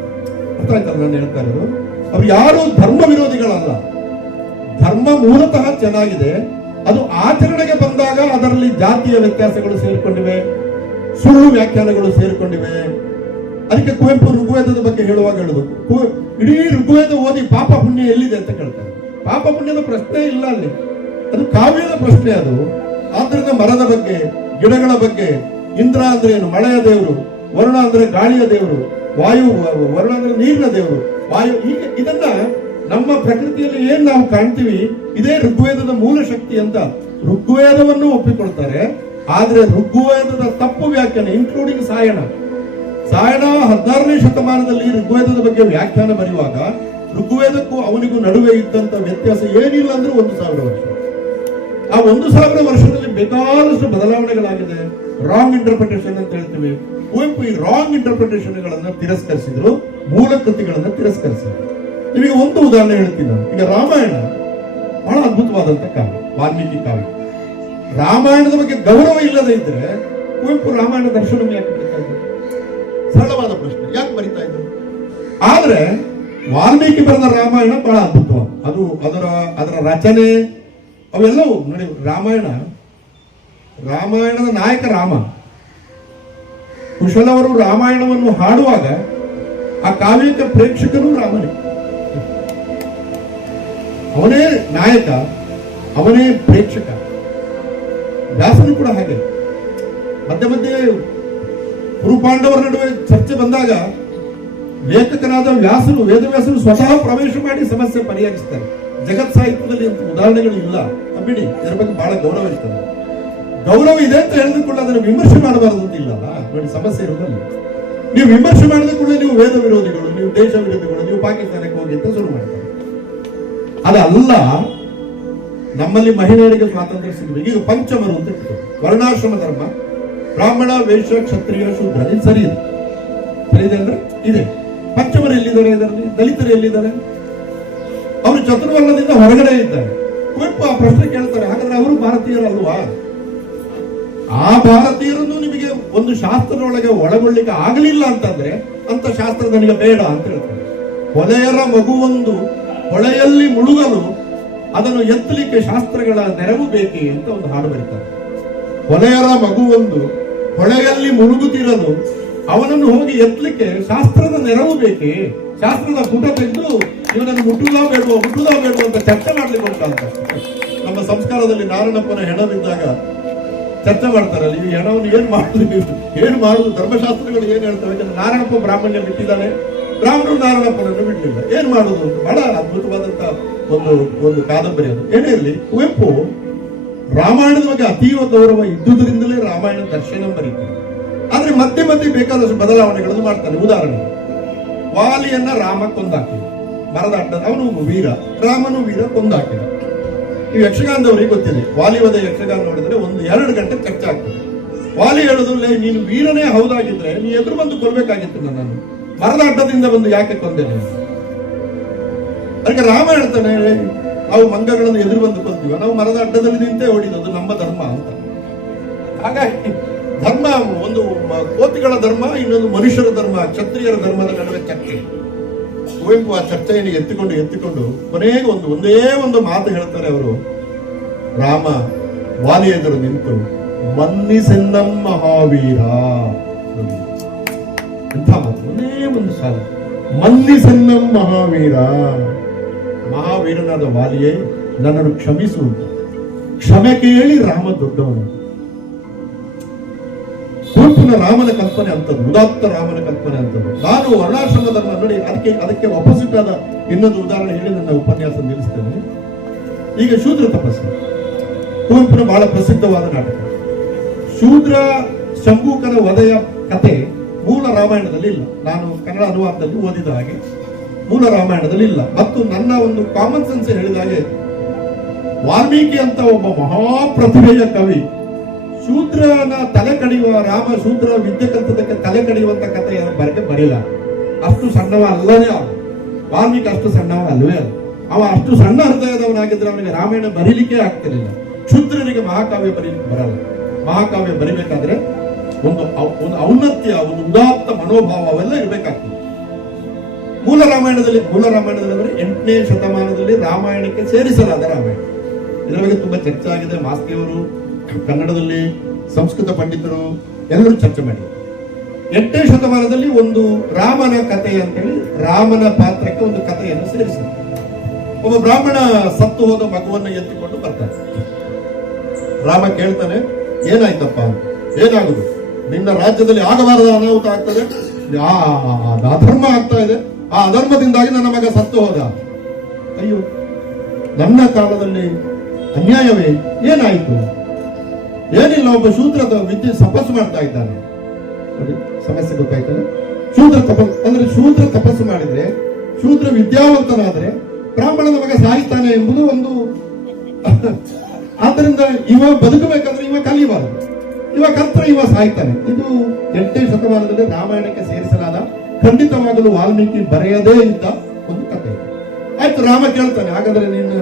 ಅರ್ಥ ಆಯ್ತಲ್ಲ ನಾನು ಹೇಳ್ತಾ ಇರೋದು? ಅವ್ರು ಯಾರು ಧರ್ಮ ವಿರೋಧಿಗಳಲ್ಲ. ಧರ್ಮ ಮೂಲತಃ ಚೆನ್ನಾಗಿದೆ, ಅದು ಆಚರಣೆಗೆ ಬಂದಾಗ ಅದರಲ್ಲಿ ಜಾತಿಯ ವ್ಯತ್ಯಾಸಗಳು ಸೇರಿಕೊಂಡಿವೆ, ಸುಳ್ಳು ವ್ಯಾಖ್ಯಾನಗಳು ಸೇರಿಕೊಂಡಿವೆ. ಅದಕ್ಕೆ ಕುವೆಂಪು ಋಗ್ವೇದದ ಬಗ್ಗೆ ಹೇಳುವಾಗ ಹೇಳಬೇಕು, ಇಡೀ ಋಗ್ವೇದ ಓದಿ ಪಾಪ ಪುಣ್ಯ ಎಲ್ಲಿದೆ ಅಂತ ಕೇಳ್ತಾರೆ. ಪಾಪ ಪುಣ್ಯದ ಪ್ರಶ್ನೆ ಇಲ್ಲ ಅಲ್ಲಿ, ಅದು ಕಾವ್ಯದ ಪ್ರಶ್ನೆ ಅದು. ಆದ್ರಿಂದ ಮರದ ಬಗ್ಗೆ, ಗಿಡಗಳ ಬಗ್ಗೆ, ಇಂದ್ರ ಅಂದ್ರೆ ಏನು, ಮಳೆಯ ದೇವರು, ವರುಣ ಅಂದ್ರೆ ಗಾಳಿಯ ದೇವರು, ವರುಣ ಅಂದ್ರೆ ನೀರಿನ ದೇವರು, ವಾಯು, ಹೀಗೆ ಇದನ್ನ ನಮ್ಮ ಪ್ರಕೃತಿಯಲ್ಲಿ ಏನ್ ನಾವು ಕಾಣ್ತೀವಿ ಇದೇ ಋಗ್ವೇದದ ಮೂಲ ಶಕ್ತಿ ಅಂತ ಋಗ್ವೇದವನ್ನು ಒಪ್ಪಿಕೊಳ್ತಾರೆ. ಆದ್ರೆ ಋಗ್ವೇದದ ತಪ್ಪು ವ್ಯಾಖ್ಯಾನ, ಇನ್ಕ್ಲೂಡಿಂಗ್ ಸಾಯಣ 16ನೇ ಶತಮಾನದಲ್ಲಿ ಋಗ್ವೇದದ ಬಗ್ಗೆ ವ್ಯಾಖ್ಯಾನ ಬರೆಯುವಾಗ ಋಗ್ವೇದಕ್ಕೂ ಅವನಿಗೂ ನಡುವೆ ಇದ್ದಂತ ವ್ಯತ್ಯಾಸ ಏನಿಲ್ಲ ಅಂದ್ರೆ 1000 ವರ್ಷ. ಆ 1000 ವರ್ಷದಲ್ಲಿ ಬೇಕಾದಷ್ಟು ಬದಲಾವಣೆಗಳಾಗಿದೆ. ರಾಂಗ್ ಇಂಟರ್ಪ್ರಿಟೇಷನ್ ಅಂತ ಹೇಳ್ತೀವಿ. ಕುವೆಂಪು ಈ ರಾಂಗ್ ಇಂಟರ್ಪ್ರಿಟೇಷನ್ ಗಳನ್ನ ತಿರಸ್ಕರಿಸಿದ್ರು, ಮೂಲ ಕೃತಿಗಳನ್ನ ತಿರಸ್ಕರಿಸಿದ್ರು. ನಿಮಗೆ ಒಂದು ಉದಾಹರಣೆ ಹೇಳ್ತೀನಿ ನಾನು. ಈಗ ರಾಮಾಯಣ ಬಹಳ ಅದ್ಭುತವಾದಂತ ಕಾವ್ಯ, ವಾಲ್ಮೀಕಿ ಕಾವ್ಯ. ರಾಮಾಯಣದ ಬಗ್ಗೆ ಗೌರವ ಇಲ್ಲದೆ ಇದ್ರೆ ಕುವೆಂಪು ರಾಮಾಯಣ ದರ್ಶನ ಯಾಕೆ ಬರೀತಾ ಇದ್ರು? ಸರಳವಾದ ಪ್ರಶ್ನೆ, ಯಾಕೆ ಬರೀತಾ ಇದ್ರು? ಆದ್ರೆ ವಾಲ್ಮೀಕಿ ಬರೆದ ರಾಮಾಯಣ ಬಹಳ ಅದ್ಭುತವಾದ, ಅದು ಅದರ ರಚನೆ ಅವೆಲ್ಲವೂ ನೋಡಿ. ರಾಮಾಯಣದ ನಾಯಕ ರಾಮ. ಕುಶಲವರು ರಾಮಾಯಣವನ್ನು ಹಾಡುವಾಗ ಆ ಕಾವ್ಯಕ್ಕೆ ಪ್ರೇಕ್ಷಕನು ರಾಮನೇ, ಅವನೇ ನಾಯಕ, ಅವನೇ ಪ್ರೇಕ್ಷಕ. ವ್ಯಾಸನು ಕೂಡ ಹಾಗೆ. ಮಧ್ಯೆ ಕುರುಪಾಂಡವರ ನಡುವೆ ಚರ್ಚೆ ಬಂದಾಗ ಲೇಖಕನಾದ ವೇದವ್ಯಾಸರು ಸ್ವತಃ ಪ್ರವೇಶ ಮಾಡಿ ಸಮಸ್ಯೆ ಪರಿಹರಿಸ್ತಾರೆ. ಜಗತ್ ಸಾಹಿತ್ಯದಲ್ಲಿ ಅಂತ ಉದಾಹರಣೆಗಳು ಇಲ್ಲ, ಬಿಡಿ. ಇದರ ಬಗ್ಗೆ ಬಹಳ ಗೌರವ ಇರ್ತದೆ. ಗೌರವ ಇದೆ ಅಂತ ಹೇಳಿದುಕೊಳ್ಳ ಅದನ್ನು ವಿಮರ್ಶೆ ಮಾಡಬಾರದು ಅಂತಿಲ್ಲಲ್ಲ. ನೋಡಿ, ಸಮಸ್ಯೆ ಇರೋದಲ್ಲಿ ನೀವು ವಿಮರ್ಶೆ ಮಾಡಿದ ಕೂಡ ನೀವು ವೇದ ವಿರೋಧಿಗಳು, ನೀವು ದೇಶ ವಿರೋಧಿಗಳು, ನೀವು ನೀವು ಪಾಕಿಸ್ತಾನಕ್ಕೆ ಹೋಗಿ ಅಂತ ಶುರು ಮಾಡ್ತಾರೆ. ಅದಲ್ಲ, ನಮ್ಮಲ್ಲಿ ಮಹಿಳೆಯರಿಗೆ ಸ್ವಾತಂತ್ರ್ಯ ಸಿಗಬೇಕು. ಈಗ ಪಂಚಮರು ಅಂತ ಇರ್ತದೆ, ವರ್ಣಾಶ್ರಮ ಧರ್ಮ, ಬ್ರಾಹ್ಮಣ, ವೈಶ್ಯ, ಕ್ಷತ್ರಿಯ, ಶೂದ್ರ, ಇದು ಸರಿ ಇದೆ. ಸರಿ ಇದೆ ಅಂದ್ರೆ ಇದೆ. ಪಂಚಮರು ಎಲ್ಲಿದ್ದಾರೆ ಇದರಲ್ಲಿ? ದಲಿತರು ಎಲ್ಲಿದ್ದಾರೆ? ಅವರು ಚತುರ್ವರ್ಣದಿಂದ ಹೊರಗಡೆ ಇದ್ದಾರೆ. ಕುವೆಂಪು ಆ ಪ್ರಶ್ನೆ ಕೇಳ್ತಾರೆ, ಹಾಗಾದ್ರೆ ಅವರು ಭಾರತೀಯರಲ್ವಾ? ಆ ಭಾರತೀಯರನ್ನು ನಿಮಗೆ ಒಂದು ಶಾಸ್ತ್ರದೊಳಗೆ ಒಳಗೊಳ್ಳಿಕ್ಕೆ ಆಗಲಿಲ್ಲ ಅಂತಂದ್ರೆ ಅಂತ ಶಾಸ್ತ್ರ ನನಗೆ ಬೇಡ ಅಂತ ಹೇಳ್ತಾರೆ. ಹೊಲೆಯರ ಮಗುವೊಂದು ಹೊಳೆಯಲ್ಲಿ ಮುಳುಗಲು ಅದನ್ನು ಎತ್ತಲಿಕ್ಕೆ ಶಾಸ್ತ್ರಗಳ ನೆರವು ಬೇಕೇ ಅಂತ ಒಂದು ಹಾಡು ಬರೀತಾರೆ. ಹೊಲೆಯರ ಮಗುವೊಂದು ಹೊಳೆಯಲ್ಲಿ ಮುಳುಗುತ್ತಿರಲು ಅವನನ್ನು ಹೋಗಿ ಎತ್ತಲಿಕ್ಕೆ ಶಾಸ್ತ್ರದ ನೆರವು ಬೇಕೇ? ಶಾಸ್ತ್ರದ ಪುಟ ತೆಗೆದು ಇವನನ್ನು ಮುಟ್ಟುವುದಾ ಬೇಡುವ ಅಂತ ಚರ್ಚೆ ಮಾಡ್ಲಿಕ್ಕೆ ಉಂಟಂತ. ನಮ್ಮ ಸಂಸ್ಕಾರದಲ್ಲಿ ನಾರಾಯಣಪ್ಪನ ಹೆಣವಿದ್ದಾಗ ಚರ್ಚೆ ಮಾಡ್ತಾರಲ್ಲ, ಈ ಹೆಣವನ್ನು ಏನ್ ಮಾಡುದು ಧರ್ಮಶಾಸ್ತ್ರಗಳು ಏನ್ ಹೇಳ್ತವೆ? ನಾರಾಯಣಪ್ಪ ಬ್ರಾಹ್ಮಣ್ಯ ಬಿಟ್ಟಿದ್ದಾನೆ, ಬ್ರಾಹ್ಮಣರು ನಾರಾಯಣಪ್ಪನನ್ನು ಬಿಡಲಿಲ್ಲ, ಏನ್ ಮಾಡುದು ಅಂತ ಬಹಳ ಅದ್ಭುತವಾದಂತ ಒಂದು ಕಾದಂಬರಿ ಅದು. ಏನೇ ಇರಲಿ, ಕುವೆಂಪು ರಾಮಾಯಣದ ಬಗ್ಗೆ ಅತೀವ ಗೌರವ ಇದ್ದುದರಿಂದಲೇ ರಾಮಾಯಣ ದರ್ಶನ ಬರೀತಾರೆ. ಆದ್ರೆ ಮಧ್ಯೆ ಮಧ್ಯೆ ಬೇಕಾದಷ್ಟು ಬದಲಾವಣೆಗಳನ್ನು ಮಾಡ್ತಾನೆ. ಉದಾಹರಣೆ, ವಾಲಿಯನ್ನ ರಾಮ ಕೊಂದಾಕಿದ, ಮರದ ಅಡ್ಡ, ಅವನು ವೀರ, ರಾಮನು ವೀರ, ಕೊಂದಾಕಿದ. ಈ ಯಕ್ಷಗಾನದವರಿಗೆ ಗೊತ್ತಿದೆ, ವಾಲಿವದ ಯಕ್ಷಗಾನ ನೋಡಿದ್ರೆ 1-2 ಗಂಟೆ ಚರ್ಚೆ ಆಗ್ತದೆ. ವಾಲಿ ಹೇಳುದ್ರಲ್ಲೇ, ನೀನು ವೀರನೇ ಹೌದಾಗಿದ್ರೆ ನೀ ಎದುರು ಬಂದು ಕೊಲ್ಬೇಕಾಗಿತ್ತು ನನ್ನನ್ನು, ಮರದ ಅಡ್ಡದಿಂದ ಬಂದು ಯಾಕೆ ಕೊಂದೇನೆ? ಅದಕ್ಕೆ ರಾಮ ಹೇಳ್ತಾನೆ, ನಾವು ಮಂಗಗಳನ್ನು ಎದುರು ಬಂದು ಕೊಲ್ತೀವ, ನಾವು ಮರದ ಅಡ್ಡದಲ್ಲಿ ನಿಂತೇ ಹೊಡಿದದು ನಮ್ಮ ಧರ್ಮ ಅಂತ. ಹಾಗಾಗಿ ಧರ್ಮ ಒಂದು ಕೋತಿಗಳ ಧರ್ಮ, ಇನ್ನೊಂದು ಮನುಷ್ಯರ ಧರ್ಮ, ಕ್ಷತ್ರಿಯರ ಧರ್ಮದ ನಡುವೆ ಚರ್ಚೆ. ಕುವೆಂಪು ಆ ಚರ್ಚೆಯನ್ನು ಎತ್ತಿಕೊಂಡು ಕೊನೆಗೆ ಒಂದೇ ಒಂದು ಮಾತು ಹೇಳ್ತಾರೆ ಅವರು. ರಾಮ ವಾಲಿ ಎದುರು ನಿಂತು ಮನ್ನಿಸೆನ್ನಂ ಮಹಾವೀರ, ಎಂಥ ಮಾತು, ಒಂದೇ ಒಂದು ಸಾಲ, ಮನ್ನಿಸೆನ್ನಂ ಮಹಾವೀರ, ಮಹಾವೀರನಾದ ವಾಲಿಯೇ ನನ್ನನ್ನು ಕ್ಷಮಿಸು. ಕ್ಷಮೆ ಕೇಳಿ ರಾಮ ದೊಡ್ಡವನು. ಕುವೆಂಪುನ ರಾಮನ ಕಲ್ಪನೆ ಅಂತದ್ದು, ಉದಾತ್ತ ರಾಮನ ಕಲ್ಪನೆ ಅಂತದ್ದು. ನಾನು ವರ್ಣಾಶ್ರಮ ಧರ್ಮ ನೋಡಿ, ಅದಕ್ಕೆ ಆಪೋಸಿಟ್ ಆದ ಇನ್ನೊಂದು ಉದಾಹರಣೆ ಹೇಳಿ ನನ್ನ ಉಪನ್ಯಾಸ ನಿಲ್ಲಿಸ್ತೇನೆ. ಈಗ ಶೂದ್ರ ತಪಸ್ಸು ಕುವೆಂಪುನ ಬಹಳ ಪ್ರಸಿದ್ಧವಾದ ನಾಟಕ. ಶೂದ್ರ ಶಂಭೂಕನ ವಧೆಯ ಕತೆ ಮೂಲ ರಾಮಾಯಣದಲ್ಲಿ ಇಲ್ಲ. ನಾನು ಕನ್ನಡ ಅನುವಾದದಲ್ಲಿ ಓದಿದ ಹಾಗೆ ಮೂಲ ರಾಮಾಯಣದಲ್ಲಿ ಇಲ್ಲ. ಮತ್ತು ನನ್ನ ಒಂದು ಕಾಮನ್ ಸೆನ್ಸ್ ಹೇಳಿದ ಹಾಗೆ ವಾಲ್ಮೀಕಿ ಅಂತ ಒಬ್ಬ ಮಹಾಪ್ರತಿಭೆಯ ಕವಿ ಶೂದ್ರನ ತಲೆ ಕಡಿಯುವ, ರಾಮ ಶೂದ್ರ ವಿದ್ಯೆ ಕಲಿತದಕ್ಕೆ ತಲೆ ಕಡಿಯುವಂತ ಕಥೆ ಬರಿಲ್ಲ. ಅಷ್ಟು ಸಣ್ಣವ ಅಲ್ಲವೇ ಅವ ವಾಲ್ಮೀಕಿ, ಅಷ್ಟು ಸಣ್ಣವ ಅಲ್ಲವೇ ಅಲ್ಲ. ಅವ ಅಷ್ಟು ಸಣ್ಣ ಹೃದಯದವನಾಗಿದ್ರೆ ಅವನಿಗೆ ರಾಮಾಯಣ ಬರೀಲಿಕ್ಕೆ ಆಗ್ತಿರಲಿಲ್ಲ. ಶೂದ್ರನಿಗೆ ಮಹಾಕಾವ್ಯ ಬರೀಲಿಕ್ಕೆ ಬರಲ್ಲ. ಮಹಾಕಾವ್ಯ ಬರಿಬೇಕಾದ್ರೆ ಒಂದು ಔನ್ನತ್ಯ, ಒಂದು ಉದಾತ್ತ ಮನೋಭಾವ ಅವೆಲ್ಲ ಇರಬೇಕಾಗ್ತದೆ. ಮೂಲ ರಾಮಾಯಣದಲ್ಲಿ ಅಂದ್ರೆ 8ನೇ ಶತಮಾನದಲ್ಲಿ ರಾಮಾಯಣಕ್ಕೆ ಸೇರಿಸಲಾದ ರಾಮಾಯಣ. ಇದರ ಬಗ್ಗೆ ತುಂಬಾ ಚರ್ಚೆ ಆಗಿದೆ. ಮಾಸ್ತಿಯವರು, ಕನ್ನಡದಲ್ಲಿ ಸಂಸ್ಕೃತ ಪಂಡಿತರು ಎಲ್ಲರೂ ಚರ್ಚೆ ಮಾಡಿ 8ನೇ ಶತಮಾನದಲ್ಲಿ ಒಂದು ರಾಮನ ಕಥೆ ಅಂತೇಳಿ ರಾಮನ ಪಾತ್ರಕ್ಕೆ ಒಂದು ಕಥೆಯನ್ನು ಸೇರಿಸಿದರು. ಒಬ್ಬ ಬ್ರಾಹ್ಮಣ ಸತ್ತು ಹೋದ ಮಗುವನ್ನು ಎತ್ತಿಕೊಂಡು ಬರ್ತಾನೆ. ರಾಮ ಕೇಳ್ತಾನೆ, ಏನಾಯ್ತಪ್ಪ? ಏನಾಗುದು? ನಿನ್ನ ರಾಜ್ಯದಲ್ಲಿ ಆಗಬಾರದ ಅನಾಹುತ ಆಗ್ತದೆ, ಅಧರ್ಮ ಆಗ್ತಾ ಇದೆ, ಆ ಅಧರ್ಮದಿಂದಾಗಿ ನನ್ನ ಮಗ ಸತ್ತು ಹೋದ. ಅಯ್ಯೋ, ನನ್ನ ಕಾಲದಲ್ಲಿ ಅನ್ಯಾಯವೇ? ಏನಾಯಿತು? ಏನಿಲ್ಲ, ಒಬ್ಬ ಶೂದ್ರದ ವಿದ್ಯೆ ತಪಸ್ಸು ಮಾಡ್ತಾ ಇದ್ದಾನೆ. ನೋಡಿ ಸಮಸ್ಯೆ ಗೊತ್ತಾಯ್ತಲ್ಲ. ಶೂದ್ರ ತಪಸ್ಸು ಮಾಡಿದ್ರೆ, ಶೂದ್ರ ವಿದ್ಯಾವಂತನಾದ್ರೆ ಬ್ರಾಹ್ಮಣನ ಮಗ ಸಾಯಿಸ್ತಾನೆ ಎಂಬುದು ಒಂದು. ಆದ್ದರಿಂದ ಇವ ಬದುಕಬೇಕಾದ್ರೆ ಇವ ಕಲಿಬಾರದು, ಇವ ಕಲ್ತ್ರೆ ಇವ ಸಾಯ್ತಾನೆ. ಇದು 8ನೇ ಶತಮಾನದಲ್ಲಿ ರಾಮಾಯಣಕ್ಕೆ ಸೇರಿಸಲಾದ, ಖಂಡಿತವಾಗಲು ವಾಲ್ಮೀಕಿ ಬರೆಯದೇ ಇದ್ದ ಒಂದು ಕಥೆ. ಆಯ್ತು, ರಾಮ ಕೇಳ್ತಾನೆ, ಹಾಗಾದ್ರೆ ನೀನು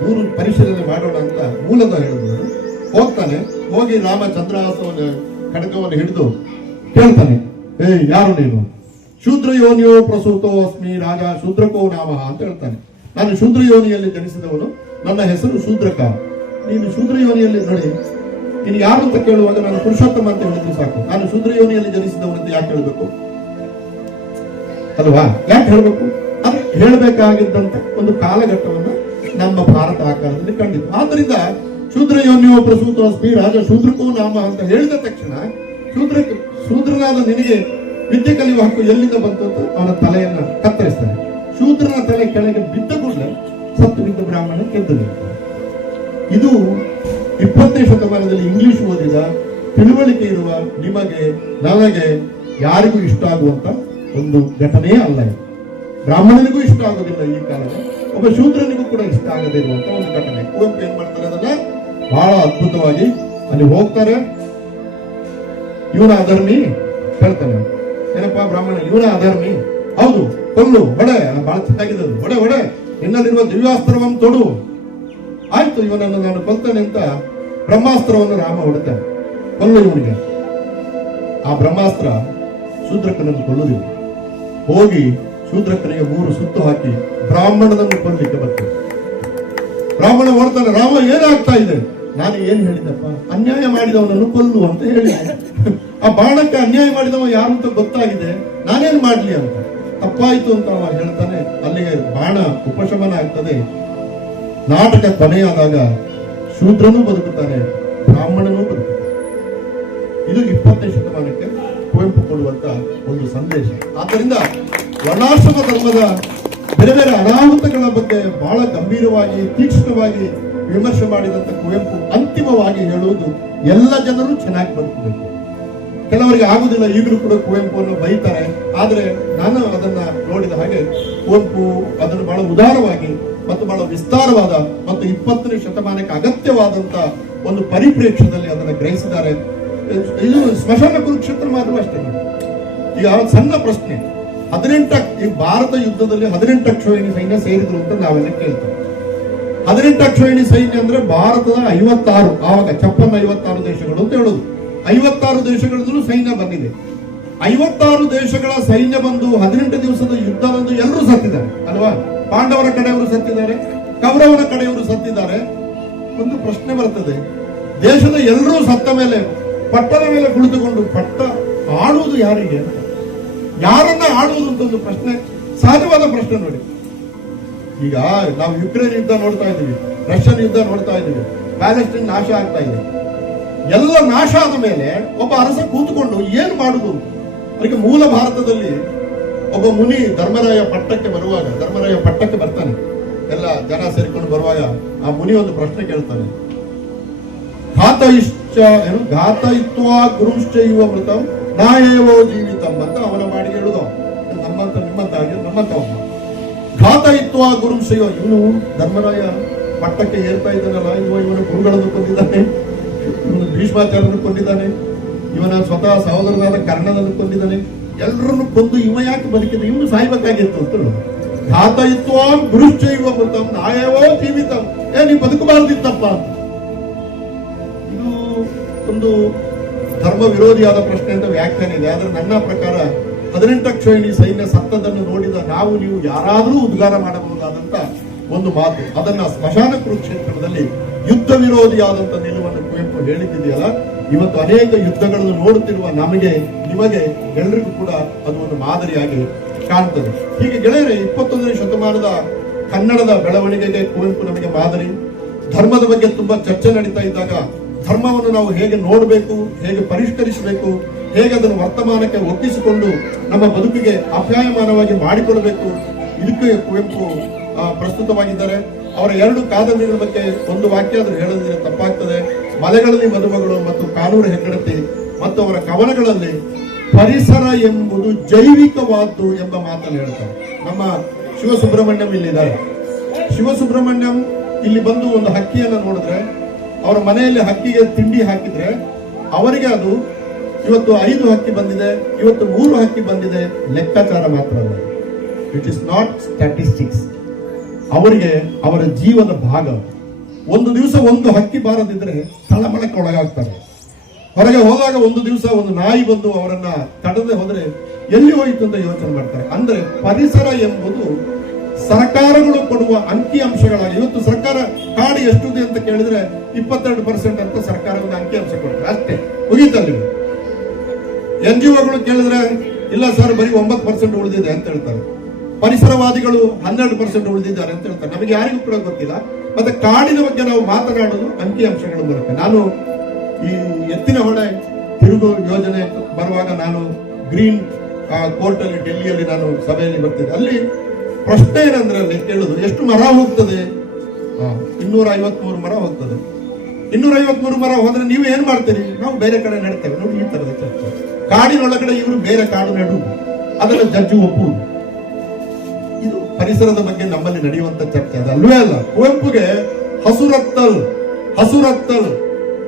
ದೂರು ಪರಿಶೀಲನೆ ಮಾಡೋಣ ಅಂತ ಮೂಲದ ಹೇಳಿದ್ರು. ಹೋಗ್ತಾನೆ, ಹೋಗಿ ರಾಮ ಚಂದ್ರಹಾಸವನ್ನ ಖಡ್ಗವನ್ನು ಹಿಡಿದು ಕೇಳ್ತಾನೆ, ಯಾರು ನೀನು? ಶೂದ್ರ ಯೋನಿಯೋ ಪ್ರಸೂತೋ ಅಸ್ಮಿ ರಾಜ ಶೂದ್ರಕೋ ನಾಮ ಅಂತ ಹೇಳ್ತಾನೆ. ನಾನು ಶೂದ್ರ ಯೋನಿಯಲ್ಲಿ ಜನಿಸಿದವನು, ನನ್ನ ಹೆಸರು ಶೂದ್ರಕ. ನೀನು ಶೂದ್ರ ಯೋನಿಯಲ್ಲಿ, ನೋಡಿ ನೀನು ಯಾರು ಅಂತ ಕೇಳುವಾಗ ನಾನು ಪುರುಷೋತ್ತಮ ಅಂತ ಹೇಳಿದ್ರು ಸಾಕು. ನಾನು ಶೂದ್ರ ಯೋನಿಯಲ್ಲಿ ಜನಿಸಿದವನಂತ ಯಾಕೆ ಹೇಳ್ಬೇಕು ಅಲ್ವಾ? ಯಾಕೆ ಹೇಳ್ಬೇಕು? ಅದು ಹೇಳಬೇಕಾಗಿದ್ದಂತ ಒಂದು ಕಾಲಘಟ್ಟವನ್ನು ನಮ್ಮ ಭಾರತ ಆಕಾರದಲ್ಲಿ ಕಂಡಿತು. ಆದ್ರಿಂದ ಶೂದ್ರ ಯೋನಿಯೋ ಪ್ರಸೂತೋ ಅಸ್ಮಿ ರಾಜ ಶೂದ್ರಕೋ ನಾಮ ಅಂತ ಹೇಳಿದ ತಕ್ಷಣ ಶೂದ್ರನಾದ ನಿನಗೆ ವಿದ್ಯೆ ಕಲಿಯುವ ಹಕ್ಕು ಎಲ್ಲಿಂದ ಬಂತು ಅಂತ ಅವನ ತಲೆಯನ್ನ ಕತ್ತರಿಸ್ತಾನೆ. ಶೂದ್ರನ ತಲೆ ಕೆಳಗೆ ಬಿದ್ದ ಕೂಡಲೇ ಸತ್ತು ಬಿದ್ದ ಬ್ರಾಹ್ಮಣ ಗೆದ್ದು ನಿಲ್ತಾನೆ. ಇದು 20ನೇ ಶತಮಾನದಲ್ಲಿ ಇಂಗ್ಲಿಷ್ ಓದಿದ ತಿಳುವಳಿಕೆ ಇರುವ ನಿಮಗೆ, ನನಗೆ, ಯಾರಿಗೂ ಇಷ್ಟ ಆಗುವಂತ ಒಂದು ಘಟನೆ ಅಲ್ಲ ಇದು. ಬ್ರಾಹ್ಮಣನಿಗೂ ಇಷ್ಟ ಆಗೋದಿಲ್ಲ ಈ ಕಾಲದ, ಒಬ್ಬ ಶೂದ್ರನಿಗೂ ಕೂಡ ಇಷ್ಟ ಆಗದೇ ಇರುವಂತ ಒಂದು ಘಟನೆ. ಕುವೆಂಪು ಏನ್ ಮಾಡ್ತಾರೆ ಅದನ್ನ ಬಹಳ ಅದ್ಭುತವಾಗಿ ಅಲ್ಲಿ ಹೋಗ್ತಾರೆ. ಇವನ ಅಧರ್ಮಿ ಹೇಳ್ತಾನೆ, ಏನಪ್ಪಾ ಬ್ರಾಹ್ಮಣ ಇವನ ಅಧರ್ಮಿ, ಹೌದು ಕೊಲ್ಲು ಹೊಡೆ, ಬಹಳ ಚೆನ್ನಾಗಿದೆ ಹೊಡೆ ಹೊಡೆ, ನಿನ್ನಲ್ಲಿರುವ ದಿವ್ಯಾಸ್ತ್ರವನ್ನು ತೊಡು. ಆಯ್ತು ಇವನನ್ನು ನಾನು ಕೊಲ್ತೇನೆ ಅಂತ ಬ್ರಹ್ಮಾಸ್ತ್ರವನ್ನು ರಾಮ ಹೊಡಿತಾನೆ, ಕೊಲ್ಲು ಇವನಿಗೆ. ಆ ಬ್ರಹ್ಮಾಸ್ತ್ರ ಶೂದ್ರಕನನ್ನು ಕೊಲ್ಲುದಿಲ್ಲ. ಹೋಗಿ ಶೂದ್ರಕನಿಗೆ 3 ಸುತ್ತು ಹಾಕಿ ಬ್ರಾಹ್ಮಣನನ್ನು ಕೊಲ್ಲಿಕ್ಕೆ ಬರ್ತದೆ. ಬ್ರಾಹ್ಮಣ ಓಡ್ತಾನೆ, ರಾಮ ಏನಾಗ್ತಾ ಇದೆ? ನಾನು ಏನ್ ಹೇಳಿದಪ್ಪ, ಅನ್ಯಾಯ ಮಾಡಿದವನನ್ನು ಕೊಲ್ಲು ಅಂತ ಹೇಳಿದೆ. ಆ ಬಾಣಕ್ಕೆ ಅನ್ಯಾಯ ಮಾಡಿದವ ಯಾರು ಅಂತ ಗೊತ್ತಾಗಿದೆ, ನಾನೇನ್ ಮಾಡ್ಲಿ ಅಂತ. ತಪ್ಪಾಯ್ತು ಅಂತ ಅವ ಹೇಳ್ತಾನೆ. ಅಲ್ಲಿಗೆ ಬಾಣ ಉಪಶಮನ ಆಗ್ತದೆ. ನಾಟಕ ಕೊನೆಯಾದಾಗ ಶೂದ್ರನೂ ಬದುಕುತ್ತಾನೆ, ಬ್ರಾಹ್ಮಣನೂ ಬದುಕುತ್ತಾನೆ. ಇದು 20ನೇ ಶತಮಾನಕ್ಕೆ ಕುವೆಂಪು ಕೊಡುವಂತ ಒಂದು ಸಂದೇಶ. ಆದ್ದರಿಂದ ವರ್ಣಾಶ್ರಮ ಧರ್ಮದ ಬೇರೆ ಬೇರೆ ಅನಾಹುತಗಳ ಬಗ್ಗೆ ಬಹಳ ಗಂಭೀರವಾಗಿ ತೀಕ್ಷ್ಣವಾಗಿ ವಿಮರ್ಶೆ ಮಾಡಿದಂತ ಕುವೆಂಪು ಅಂತಿಮವಾಗಿ ಹೇಳುವುದು, ಎಲ್ಲ ಜನರು ಚೆನ್ನಾಗಿ ಬದುಕಬೇಕು. ಕೆಲವರಿಗೆ ಆಗುದಿಲ್ಲ, ಈಗಲೂ ಕೂಡ ಕುವೆಂಪುವನ್ನು ಬೈತಾರೆ. ಆದ್ರೆ ನಾನು ಅದನ್ನ ನೋಡಿದ ಹಾಗೆ ಕುವೆಂಪು ಅದನ್ನು ಬಹಳ ಉದಾರವಾಗಿ ಮತ್ತು ಬಹಳ ವಿಸ್ತಾರವಾದ ಮತ್ತು 20ನೇ ಶತಮಾನಕ್ಕೆ ಅಗತ್ಯವಾದಂತ ಒಂದು ಪರಿಪ್ರೇಕ್ಷ್ಯದಲ್ಲಿ ಅದನ್ನು ಗ್ರಹಿಸಿದ್ದಾರೆ. ಇದು ಸ್ಮಶಾನ ಕುರುಕ್ಷೇತ್ರ ಮಾತ್ರ ಅಷ್ಟೇ. ಈಗ ಸಣ್ಣ ಪ್ರಶ್ನೆ, 18 ಈ ಭಾರತ ಯುದ್ಧದಲ್ಲಿ 18 ಅಕ್ಷೋಹಿಣಿ ಸೈನ್ಯ ಸೇರಿದ್ರು ಅಂತ ನಾವೆಲ್ಲ ಕೇಳ್ತೇವೆ. 18 ಅಕ್ಷೋಹಿಣಿ ಸೈನ್ಯ ಅಂದ್ರೆ ಭಾರತದ 56, ಆವಾಗ 56 ದೇಶಗಳು ಅಂತ ಹೇಳುದು. 56 ದೇಶಗಳಲ್ಲೂ ಸೈನ್ಯ ಬಂದಿದೆ. 56 ದೇಶಗಳ ಸೈನ್ಯ ಬಂದು 18 ದಿವಸದ ಯುದ್ಧದಂದು ಎಲ್ಲರೂ ಸತ್ತಿದ್ದಾರೆ ಅಲ್ವಾ? ಪಾಂಡವರ ಕಡೆಯವರು ಸತ್ತಿದ್ದಾರೆ, ಕೌರವರ ಕಡೆಯವರು ಸತ್ತಿದ್ದಾರೆ. ಒಂದು ಪ್ರಶ್ನೆ ಬರ್ತದೆ, ದೇಶದ ಎಲ್ಲರೂ ಸತ್ತ ಮೇಲೆ ಪಟ್ಟದ ಮೇಲೆ ಕುಳಿತುಕೊಂಡು ಪಟ್ಟ ಆಡುವುದು ಯಾರಿಗೆ, ಯಾರನ್ನ ಆಡುವುದು ಅಂತ ಒಂದು ಪ್ರಶ್ನೆ, ಸಹಜವಾದ ಪ್ರಶ್ನೆ ನೋಡಿ. ಈಗ ನಾವು ಯುಕ್ರೇನ್ ಯುದ್ಧ ನೋಡ್ತಾ ಇದ್ದೀವಿ, ರಷ್ಯನ್ ಯುದ್ಧ ನೋಡ್ತಾ ಇದ್ದೀವಿ, ಪ್ಯಾಲೆಸ್ಟೈನ್ ನಾಶ ಆಗ್ತಾ ಇದೆ. ಎಲ್ಲ ನಾಶ ಆದ ಮೇಲೆ ಒಬ್ಬ ಅರಸ ಕೂತ್ಕೊಂಡು ಏನ್ ಮಾಡುದು? ಅದಕ್ಕೆ ಮೂಲ ಭಾರತದಲ್ಲಿ ಒಬ್ಬ ಮುನಿ ಧರ್ಮರಾಯ ಪಟ್ಟಕ್ಕೆ ಬರ್ತಾನೆ, ಎಲ್ಲ ಜನ ಸೇರಿಕೊಂಡು ಬರುವಾಗ ಆ ಮುನಿ ಒಂದು ಪ್ರಶ್ನೆ ಕೇಳ್ತಾನೆ, ಘಾತಯಿತ್ವ ಗುರುಶ್ಚ ಯುವ ಮೃತಂ ನಾಯೇವೋ ಜೀವಿತಂ ಅಂತ ಅವನ ಮಾಡಿ ಹೇಳುದು. ನಮ್ಮಂತ ಒಬ್ಬ ಘಾತಯಿತ್ವ ಗುರುಶ್ಚ, ಇವನು ಧರ್ಮರಾಯ ಪಟ್ಟಕ್ಕೆ ಏರ್ತಾ ಇದ್ದಾನಲ್ಲ, ಇವನು ಗುರುಗಳನ್ನು ಕೊಂದಿದ್ದಾನೆ, ಇವನು ಭೀಷ್ಮಾಚಾರ್ಯನು ಕೊಂದಿದ್ದಾನೆ, ಇವನ ಸ್ವತಃ ಸಹೋದರನಾದ ಕರ್ಣನನ್ನು ಕೊಂದಿದ್ದಾನೆ, ಎಲ್ಲರನ್ನು ಕೊಂದು ಇವ ಯಾಕೆ ಬದುಕಿದ, ಇವನು ಸಾಯ್ಬೇಕಾಗಿತ್ತು ಅಂತ. ಘಾತಯಿತ್ವ ಗುರುಶ್ಚ ಯುವ ಮೃತಂ ನಾಯೇವೋ ಜೀವಿತಂ, ನೀ ಬದುಕಬಾರ್ದಿತ್ತಪ್ಪ ಅಂತ. ಇದು ಒಂದು ಧರ್ಮ ವಿರೋಧಿಯಾದ ಪ್ರಶ್ನೆ ಅಂತ ವ್ಯಾಖ್ಯಾನ ಇದೆ. ಆದ್ರೆ ನನ್ನ ಪ್ರಕಾರ 18 ಅಕ್ಷೋಹಿಣಿ ಸೈನ್ಯ ಸತ್ತದನ್ನು ನೋಡಿದ ನಾವು ನೀವು ಯಾರಾದರೂ ಉದ್ಗಾರ ಮಾಡಬಹುದಾದಂತ ಒಂದು ಮಾತು. ಅದನ್ನ ಸ್ಮಶಾನ ಕುರುಕ್ಷೇತ್ರದಲ್ಲಿ ಯುದ್ಧ ವಿರೋಧಿಯಾದಂತ ನಿಲುವನ್ನು ಕುವೆಂಪು ಹೇಳಿದ್ದಿದೆಯಲ್ಲ, ಇವತ್ತು ಅನೇಕ ಯುದ್ಧಗಳನ್ನು ನೋಡುತ್ತಿರುವ ನಮಗೆ, ನಿಮಗೆ ಎಲ್ಲರಿಗೂ ಕೂಡ ಅದು ಒಂದು ಮಾದರಿಯಾಗಿ ಕಾಣ್ತದೆ. ಹೀಗೆ ಗೆಳೆಯರೆ, 21ನೇ ಶತಮಾನದ ಕನ್ನಡದ ಬೆಳವಣಿಗೆಗೆ ಕುವೆಂಪು ನಮಗೆ ಮಾದರಿ. ಧರ್ಮದ ಬಗ್ಗೆ ತುಂಬಾ ಚರ್ಚೆ ನಡೀತಾ ಇದ್ದಾಗ ಧರ್ಮವನ್ನು ನಾವು ಹೇಗೆ ನೋಡಬೇಕು, ಹೇಗೆ ಪರಿಷ್ಕರಿಸಬೇಕು, ಹೇಗೆ ಅದನ್ನು ವರ್ತಮಾನಕ್ಕೆ ಒಪ್ಪಿಸಿಕೊಂಡು ನಮ್ಮ ಬದುಕಿಗೆ ಅಪ್ಯಾಯಮಾನವಾಗಿ ಮಾಡಿಕೊಳ್ಳಬೇಕು, ಇದಕ್ಕೆ ಕುವೆಂಪು ಪ್ರಸ್ತುತವಾಗಿದ್ದಾರೆ. ಅವರ 2 ಕಾದಂಬರಿಗಳ ಬಗ್ಗೆ ಒಂದು ವಾಕ್ಯ ಆದರೂ ಹೇಳೋದ್ರೆ ತಪ್ಪಾಗ್ತದೆ. ಮಲೆಗಳಲ್ಲಿ ಮದುಮಗಳು ಮತ್ತು ಕಾನೂರು ಹೆಗ್ಗಡತಿ ಮತ್ತು ಅವರ ಕವನಗಳಲ್ಲಿ ಪರಿಸರ ಎಂಬುದು ಜೈವಿಕವಾದ್ದು ಎಂಬ ಮಾತನ್ನು ಹೇಳ್ತಾರೆ. ನಮ್ಮ ಶಿವಸುಬ್ರಹ್ಮಣ್ಯಂ ಇಲ್ಲಿದ್ದಾರೆ. ಶಿವಸುಬ್ರಹ್ಮಣ್ಯಂ ಇಲ್ಲಿ ಬಂದು ಒಂದು ಹಕ್ಕಿಯನ್ನು ನೋಡಿದ್ರೆ, ಅವರ ಮನೆಯಲ್ಲಿ ಹಕ್ಕಿಗೆ ತಿಂಡಿ ಹಾಕಿದ್ರೆ ಅವರಿಗೆ ಅದು ಇವತ್ತು 5 ಹಕ್ಕಿ ಬಂದಿದೆ, ಇವತ್ತು 3 ಹಕ್ಕಿ ಬಂದಿದೆ, ಲೆಕ್ಕಾಚಾರ ಮಾತ್ರ ಅಲ್ಲ, ಇಟ್ ಇಸ್ ನಾಟ್ ಸ್ಟ್ಯಾಟಿಸ್ಟಿಕ್ಸ್. ಅವರಿಗೆ ಅವರ ಜೀವನ ಭಾಗ. ಒಂದು ದಿವಸ ಒಂದು ಹಕ್ಕಿ ಬಾರದಿದ್ರೆ ತಳಮಳಕ್ಕೆ ಒಳಗಾಗ್ತಾರೆ. ಹೊರಗೆ ಹೋದಾಗ ಒಂದು ದಿವಸ ಒಂದು ನಾಯಿ ಬಂದು ಅವರನ್ನ ತಡದೆ ಹೋದ್ರೆ ಎಲ್ಲಿ ಹೋಯಿತು ಅಂತ ಯೋಚನೆ ಮಾಡ್ತಾರೆ. ಅಂದ್ರೆ ಪರಿಸರ ಎಂಬುದು ಸರ್ಕಾರಗಳು ಕೊಡುವ ಅಂಕಿ ಅಂಶಗಳಾಗಿ, ಇವತ್ತು ಸರ್ಕಾರ ಕಾಡು ಎಷ್ಟಿದೆ ಅಂತ ಕೇಳಿದ್ರೆ 22% ಅಂತ ಸರ್ಕಾರ ಒಂದು ಅಂಕಿ ಅಂಶ ಕೊಡ್ತಾರೆ, ಅಷ್ಟೇ ಮುಗೀತಲ್ಲಿ. NGOಗಳು ಕೇಳಿದ್ರೆ ಇಲ್ಲ ಸರ್ ಬರೀ 9% ಉಳಿದಿದೆ ಅಂತ ಹೇಳ್ತಾರೆ. ಪರಿಸರವಾದಿಗಳು 12% ಉಳಿದಿದ್ದಾರೆ ಅಂತ ಹೇಳ್ತಾರೆ. ನಮಗೆ ಯಾರಿಗೂ ಕೂಡ ಗೊತ್ತಿಲ್ಲ. ಮತ್ತೆ ಕಾಡಿನ ಬಗ್ಗೆ ನಾವು ಮಾತನಾಡೋದು ಅಂಕಿ ಅಂಶಗಳ ಮೂಲಕ. ನಾನು ಈ ಎತ್ತಿನ ಹೊಳೆ ತಿರುಗು ಯೋಜನೆ ಬರುವಾಗ ನಾನು ಗ್ರೀನ್ ಕೋರ್ಟ್ ಅಲ್ಲಿ ಡೆಲ್ಲಿಯಲ್ಲಿ ನಾನು ಸಭೆಯಲ್ಲಿ ಬರ್ತಿದ್ದೆ. ಅಲ್ಲಿ ಪ್ರಶ್ನೆ ಏನಂದ್ರೆ ಅಲ್ಲಿ ಕೇಳುದು, ಎಷ್ಟು ಮರ ಹೋಗ್ತದೆ? 253 ಮರ ಹೋಗ್ತದೆ. 253 ಮರ ಹೋದ್ರೆ ನೀವು ಏನ್ ಮಾಡ್ತೀರಿ? ನಾವು ಬೇರೆ ಕಡೆ ನಡ್ತೇವೆ. ನೋಡಿ, ಈ ತರದ ಚರ್ಚೆ. ಕಾಡಿನೊಳಗಡೆ ಇವರು ಬೇರೆ ಕಾಡು ನೆಡುವುದು, ಅದನ್ನ ಜಡ್ಜು ಒಪ್ಪುವುದು. ಇದು ಪರಿಸರದ ಬಗ್ಗೆ ನಮ್ಮಲ್ಲಿ ನಡೆಯುವಂತ ಚರ್ಚೆ. ಅದಲ್ವೇ ಅಲ್ಲ. ಕುವೆಂಪುಗೆ ಹಸುರತ್ತಲ್ ಹಸುರತ್ತಲ್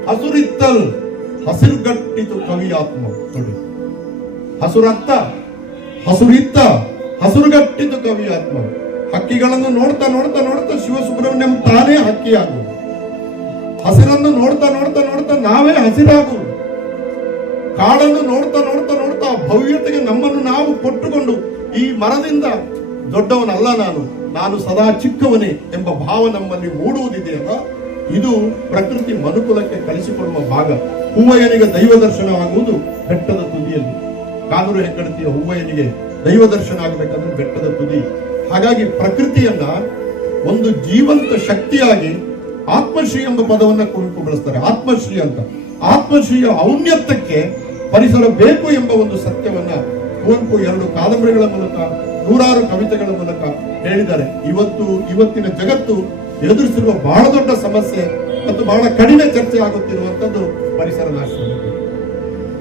ಹಸುರಿತ್ತಲ್ ಹಸಿರುಗಟ್ಟಿತು ಕವಿಯಾತ್ಮ. ನೋಡಿ, ಹಸುರತ್ತ ಹಸುರಿತ್ತ ಹಸುರುಗಟ್ಟಿತು ಕವಿಯಾತ್ಮ. ಹಕ್ಕಿಗಳನ್ನು ನೋಡ್ತಾ ನೋಡ್ತಾ ನೋಡ್ತಾ ಶಿವಸುಬ್ರಹ್ಮಣ್ಯಂ ತಾನೇ ಹಕ್ಕಿಯಾಗುವುದು. ಹಸಿರನ್ನು ನೋಡ್ತಾ ನೋಡ್ತಾ ನೋಡ್ತಾ ನಾವೇ ಹಸಿರಾಗುವುದು. ಕಾಡನ್ನು ನೋಡ್ತಾ ನೋಡ್ತಾ ನೋಡ್ತಾ ಭವ್ಯತೆಗೆ ನಮ್ಮನ್ನು ನಾವು ಕೊಟ್ಟುಕೊಂಡು ಈ ಮರದಿಂದ ದೊಡ್ಡವನಲ್ಲ ನಾನು ಸದಾ ಚಿಕ್ಕವನೇ ಎಂಬ ಭಾವ ನಮ್ಮಲ್ಲಿ ಮೂಡುವುದಿದೆಯಲ್ಲ, ಇದು ಪ್ರಕೃತಿ ಮನುಕುಲಕ್ಕೆ ಕಲಿಸಿಕೊಡುವ ಭಾಗ. ಹೂವಯ್ಯನಿಗೆ ದೈವ ದರ್ಶನ ಆಗುವುದು ಬೆಟ್ಟದ ತುದಿಯಲ್ಲಿ. ಕಾನೂರು ಹೆಗ್ಗಡತಿಯ ಹೂವಯ್ಯನಿಗೆ ದೈವ ದರ್ಶನ ಆಗಬೇಕಂದ್ರೆ ಬೆಟ್ಟದ ತುದಿ. ಹಾಗಾಗಿ ಪ್ರಕೃತಿಯನ್ನ ಒಂದು ಜೀವಂತ ಶಕ್ತಿಯಾಗಿ ಆತ್ಮಶ್ರೀ ಎಂಬ ಪದವನ್ನ ಕುವೆಂಪು ಬಳಸ್ತಾರೆ. ಆತ್ಮಶ್ರೀ ಅಂತ. ಆತ್ಮಶ್ರೀಯ ಔನ್ನತ್ಯಕ್ಕೆ ಪರಿಸರ ಬೇಕು ಎಂಬ ಒಂದು ಸತ್ಯವನ್ನ ಕುವೆಂಪು 2 ಕಾದಂಬರಿಗಳ ಮೂಲಕ, ನೂರಾರು ಕವಿತೆಗಳ ಮೂಲಕ ಹೇಳಿದ್ದಾರೆ. ಇವತ್ತಿನ ಜಗತ್ತು ಎದುರಿಸಿರುವ ಬಹಳ ದೊಡ್ಡ ಸಮಸ್ಯೆ ಮತ್ತು ಬಹಳ ಕಡಿಮೆ ಚರ್ಚೆ ಆಗುತ್ತಿರುವಂತದ್ದು ಪರಿಸರ ನಾಶ.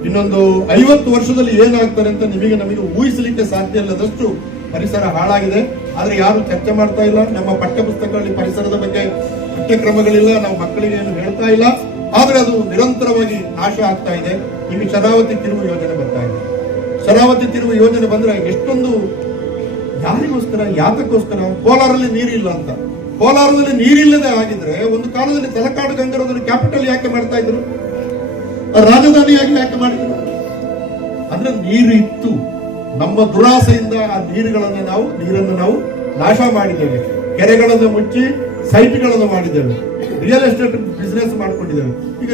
ಇನ್ನೊಂದು 50 ವರ್ಷದಲ್ಲಿ ಏನಾಗ್ತಾರೆ ಅಂತ ನಮಗೆ ಊಹಿಸಲಿಕ್ಕೆ ಸಾಧ್ಯ ಇಲ್ಲದಷ್ಟು ಪರಿಸರ ಹಾಳಾಗಿದೆ. ಆದ್ರೆ ಯಾರು ಚರ್ಚೆ ಮಾಡ್ತಾ ಇಲ್ಲ. ನಮ್ಮ ಪಠ್ಯ ಪುಸ್ತಕಗಳಲ್ಲಿ ಪರಿಸರದ ಬಗ್ಗೆ ಪಠ್ಯಕ್ರಮಗಳಿಲ್ಲ. ನಾವು ಮಕ್ಕಳಿಗೆ ಏನು ಹೇಳ್ತಾ ಇಲ್ಲ. ಆದ್ರೆ ಅದು ನಿರಂತರವಾಗಿ ನಾಶ ಆಗ್ತಾ ಇದೆ. ಈಗ ಶರಾವತಿ ತಿರುವು ಯೋಜನೆ ಬರ್ತಾ ಇದೆ. ಶರಾವತಿ ತಿರುವು ಯೋಜನೆ ಬಂದ್ರೆ ಎಷ್ಟೊಂದು, ಯಾರಿಗೋಸ್ಕರ, ಯಾತಕ್ಕೋಸ್ಕರ? ಕೋಲಾರಲ್ಲಿ ನೀರಿಲ್ಲ ಅಂತ. ಕೋಲಾರದಲ್ಲಿ ನೀರಿಲ್ಲದೆ ಆಗಿದ್ರೆ ಒಂದು ಕಾಲದಲ್ಲಿ ತಲಕಾಡು ಗಂಗರದಲ್ಲಿ ಕ್ಯಾಪಿಟಲ್ ಯಾಕೆ ಮಾಡ್ತಾ ಇದ್ರು? ರಾಜಧಾನಿಯಾಗಿ ಯಾಕೆ ಮಾಡಿದ್ರು? ಅಂದ್ರೆ ನೀರು ಇತ್ತು. ನಮ್ಮ ದುರಾಸೆಯಿಂದ ಆ ನೀರನ್ನು ನಾವು ನಾಶ ಮಾಡಿದ್ದೇವೆ. ಕೆರೆಗಳನ್ನು ಮುಚ್ಚಿ ಸೈಟ್ಗಳನ್ನು ಮಾಡಿದ್ದೇವೆ. ರಿಯಲ್ ಎಸ್ಟೇಟ್ ಬಿಸ್ನೆಸ್ ಮಾಡ್ಕೊಂಡಿದ್ದೇವೆ. ಈಗ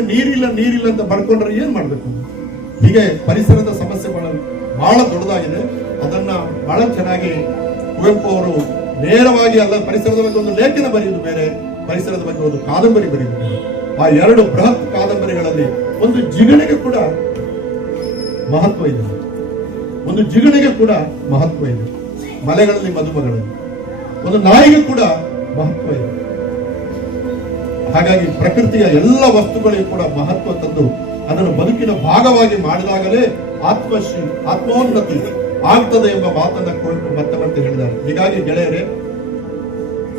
ನೀರಿಲ್ಲ ಅಂತ ಬರ್ಕೊಂಡ್ರೆ ಏನ್ ಮಾಡ್ಬೇಕು? ಹೀಗೆ ಪರಿಸರದ ಸಮಸ್ಯೆ ಬಹಳ ದೊಡ್ಡದಾಗಿದೆ. ಅದನ್ನ ಬಹಳ ಚೆನ್ನಾಗಿ ಕುವೆಂಪು ಅವರು ನೇರವಾಗಿ ಅಲ್ಲ, ಪರಿಸರದ ಬಗ್ಗೆ ಒಂದು ಲೇಖನ ಬರೆಯುವುದು ಬೇರೆ, ಪರಿಸರದ ಬಗ್ಗೆ ಒಂದು ಕಾದಂಬರಿ ಬರೆಯುವುದು ಬೇರೆ. ಆ 2 ಬೃಹತ್ ಕಾದಂಬರಿಗಳಲ್ಲಿ ಒಂದು ಜಿಗಣೆಗೆ ಕೂಡ ಮಹತ್ವ ಇದೆ. ಒಂದು ಜಿಗಣೆಗೆ ಕೂಡ ಮಹತ್ವ ಇದೆ. ಮಲೆಗಳಲ್ಲಿ ಮದುಮಗಳಲ್ಲಿ ಒಂದು ನಾಯಿಗೆ ಕೂಡ ಮಹತ್ವ ಇದೆ. ಹಾಗಾಗಿ ಪ್ರಕೃತಿಯ ಎಲ್ಲ ವಸ್ತುಗಳಿಗೂ ಕೂಡ ಮಹತ್ವ ತಂದು ಅದನ್ನು ಬದುಕಿನ ಭಾಗವಾಗಿ ಮಾಡಿದಾಗಲೇ ಆತ್ಮಶ್ರೀ, ಆತ್ಮೋನ್ನತಿ ಆಗ್ತದೆ ಎಂಬ ಮಾತನ್ನ ಕುವೆಂಪು ಮತ್ತೆ ಹೇಳಿದ್ದಾರೆ. ಹೀಗಾಗಿ ಗೆಳೆಯರೇ,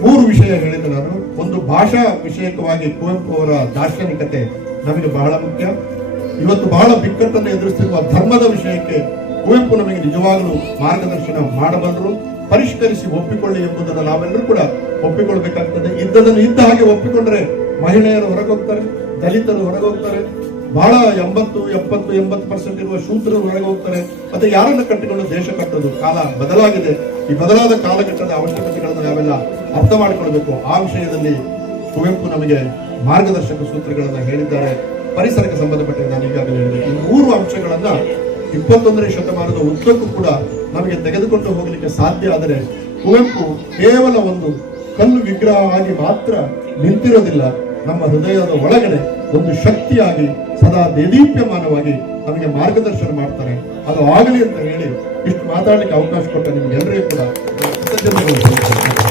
3 ವಿಷಯ ಹೇಳಿದ ನಾನು. ಒಂದು, ಭಾಷಾ ವಿಷಯಕವಾಗಿ ಕುವೆಂಪು ಅವರ ದಾರ್ಶನಿಕತೆ ನಮಗೆ ಬಹಳ ಮುಖ್ಯ. ಇವತ್ತು ಬಹಳ ಬಿಕ್ಕಟ್ಟನ್ನು ಎದುರಿಸುತ್ತಿರುವ ಧರ್ಮದ ವಿಷಯಕ್ಕೆ ಕುವೆಂಪು ನಮಗೆ ನಿಜವಾಗಲೂ ಮಾರ್ಗದರ್ಶನ ಮಾಡಬಲ್ಲರು. ಪರಿಷ್ಕರಿಸಿ ಒಪ್ಪಿಕೊಳ್ಳಿ ಎಂಬುದನ್ನು ನಾವೆಲ್ಲರೂ ಕೂಡ ಒಪ್ಪಿಕೊಳ್ಬೇಕಾಗ್ತದೆ. ಇದ್ದದನ್ನು ಇದ್ದ ಹಾಗೆ ಒಪ್ಪಿಕೊಂಡ್ರೆ ಮಹಿಳೆಯರು ಹೊರಗೋಗ್ತಾರೆ, ದಲಿತರು ಹೊರಗೋಗ್ತಾರೆ, ಬಹಳ 80% ಇರುವ ಶೂದ್ರರು ಹೊರಗೆ ಹೋಗ್ತಾರೆ. ಮತ್ತೆ ಯಾರನ್ನು ಕಟ್ಟಿಕೊಂಡು ದೇಶ ಕಟ್ಟೋದು? ಕಾಲ ಬದಲಾಗಿದೆ. ಈ ಬದಲಾದ ಕಾಲಘಟ್ಟದ ಅವಶ್ಯಕತೆಗಳನ್ನು ನಾವೆಲ್ಲ ಅರ್ಥ ಮಾಡಿಕೊಳ್ಬೇಕು. ಆ ವಿಷಯದಲ್ಲಿ ಕುವೆಂಪು ನಮಗೆ ಮಾರ್ಗದರ್ಶಕ ಸೂತ್ರಗಳನ್ನು ಹೇಳಿದ್ದಾರೆ. ಪರಿಸರಕ್ಕೆ ಸಂಬಂಧಪಟ್ಟ ನಾನು ಈಗಾಗಲೇ ಹೇಳಿದೆ. ಈ 3 ಅಂಶಗಳನ್ನ 21ನೇ ಶತಮಾನದ ಉದ್ದಕ್ಕೂ ಕೂಡ ನಮಗೆ ತೆಗೆದುಕೊಂಡು ಹೋಗಲಿಕ್ಕೆ ಸಾಧ್ಯ. ಆದರೆ ಕುವೆಂಪು ಕೇವಲ ಒಂದು ಕಲ್ಲು ವಿಗ್ರಹ ಆಗಿ ಮಾತ್ರ ನಿಂತಿರೋದಿಲ್ಲ. ನಮ್ಮ ಹೃದಯದ ಒಳಗಡೆ ಒಂದು ಶಕ್ತಿಯಾಗಿ ಸದಾ ದೇದೀಪ್ಯಮಾನವಾಗಿ ನಮಗೆ ಮಾರ್ಗದರ್ಶನ ಮಾಡ್ತಾರೆ. ಅದು ಆಗಲಿ ಅಂತ ಹೇಳಿ ಇಷ್ಟು ಮಾತಾಡಲಿಕ್ಕೆ ಅವಕಾಶ ಕೊಟ್ಟ ನಿಮ್ಗೆಲ್ಲರಿಗೂ ಕೂಡ ಕೃತಜ್ಞತೆಗಳು.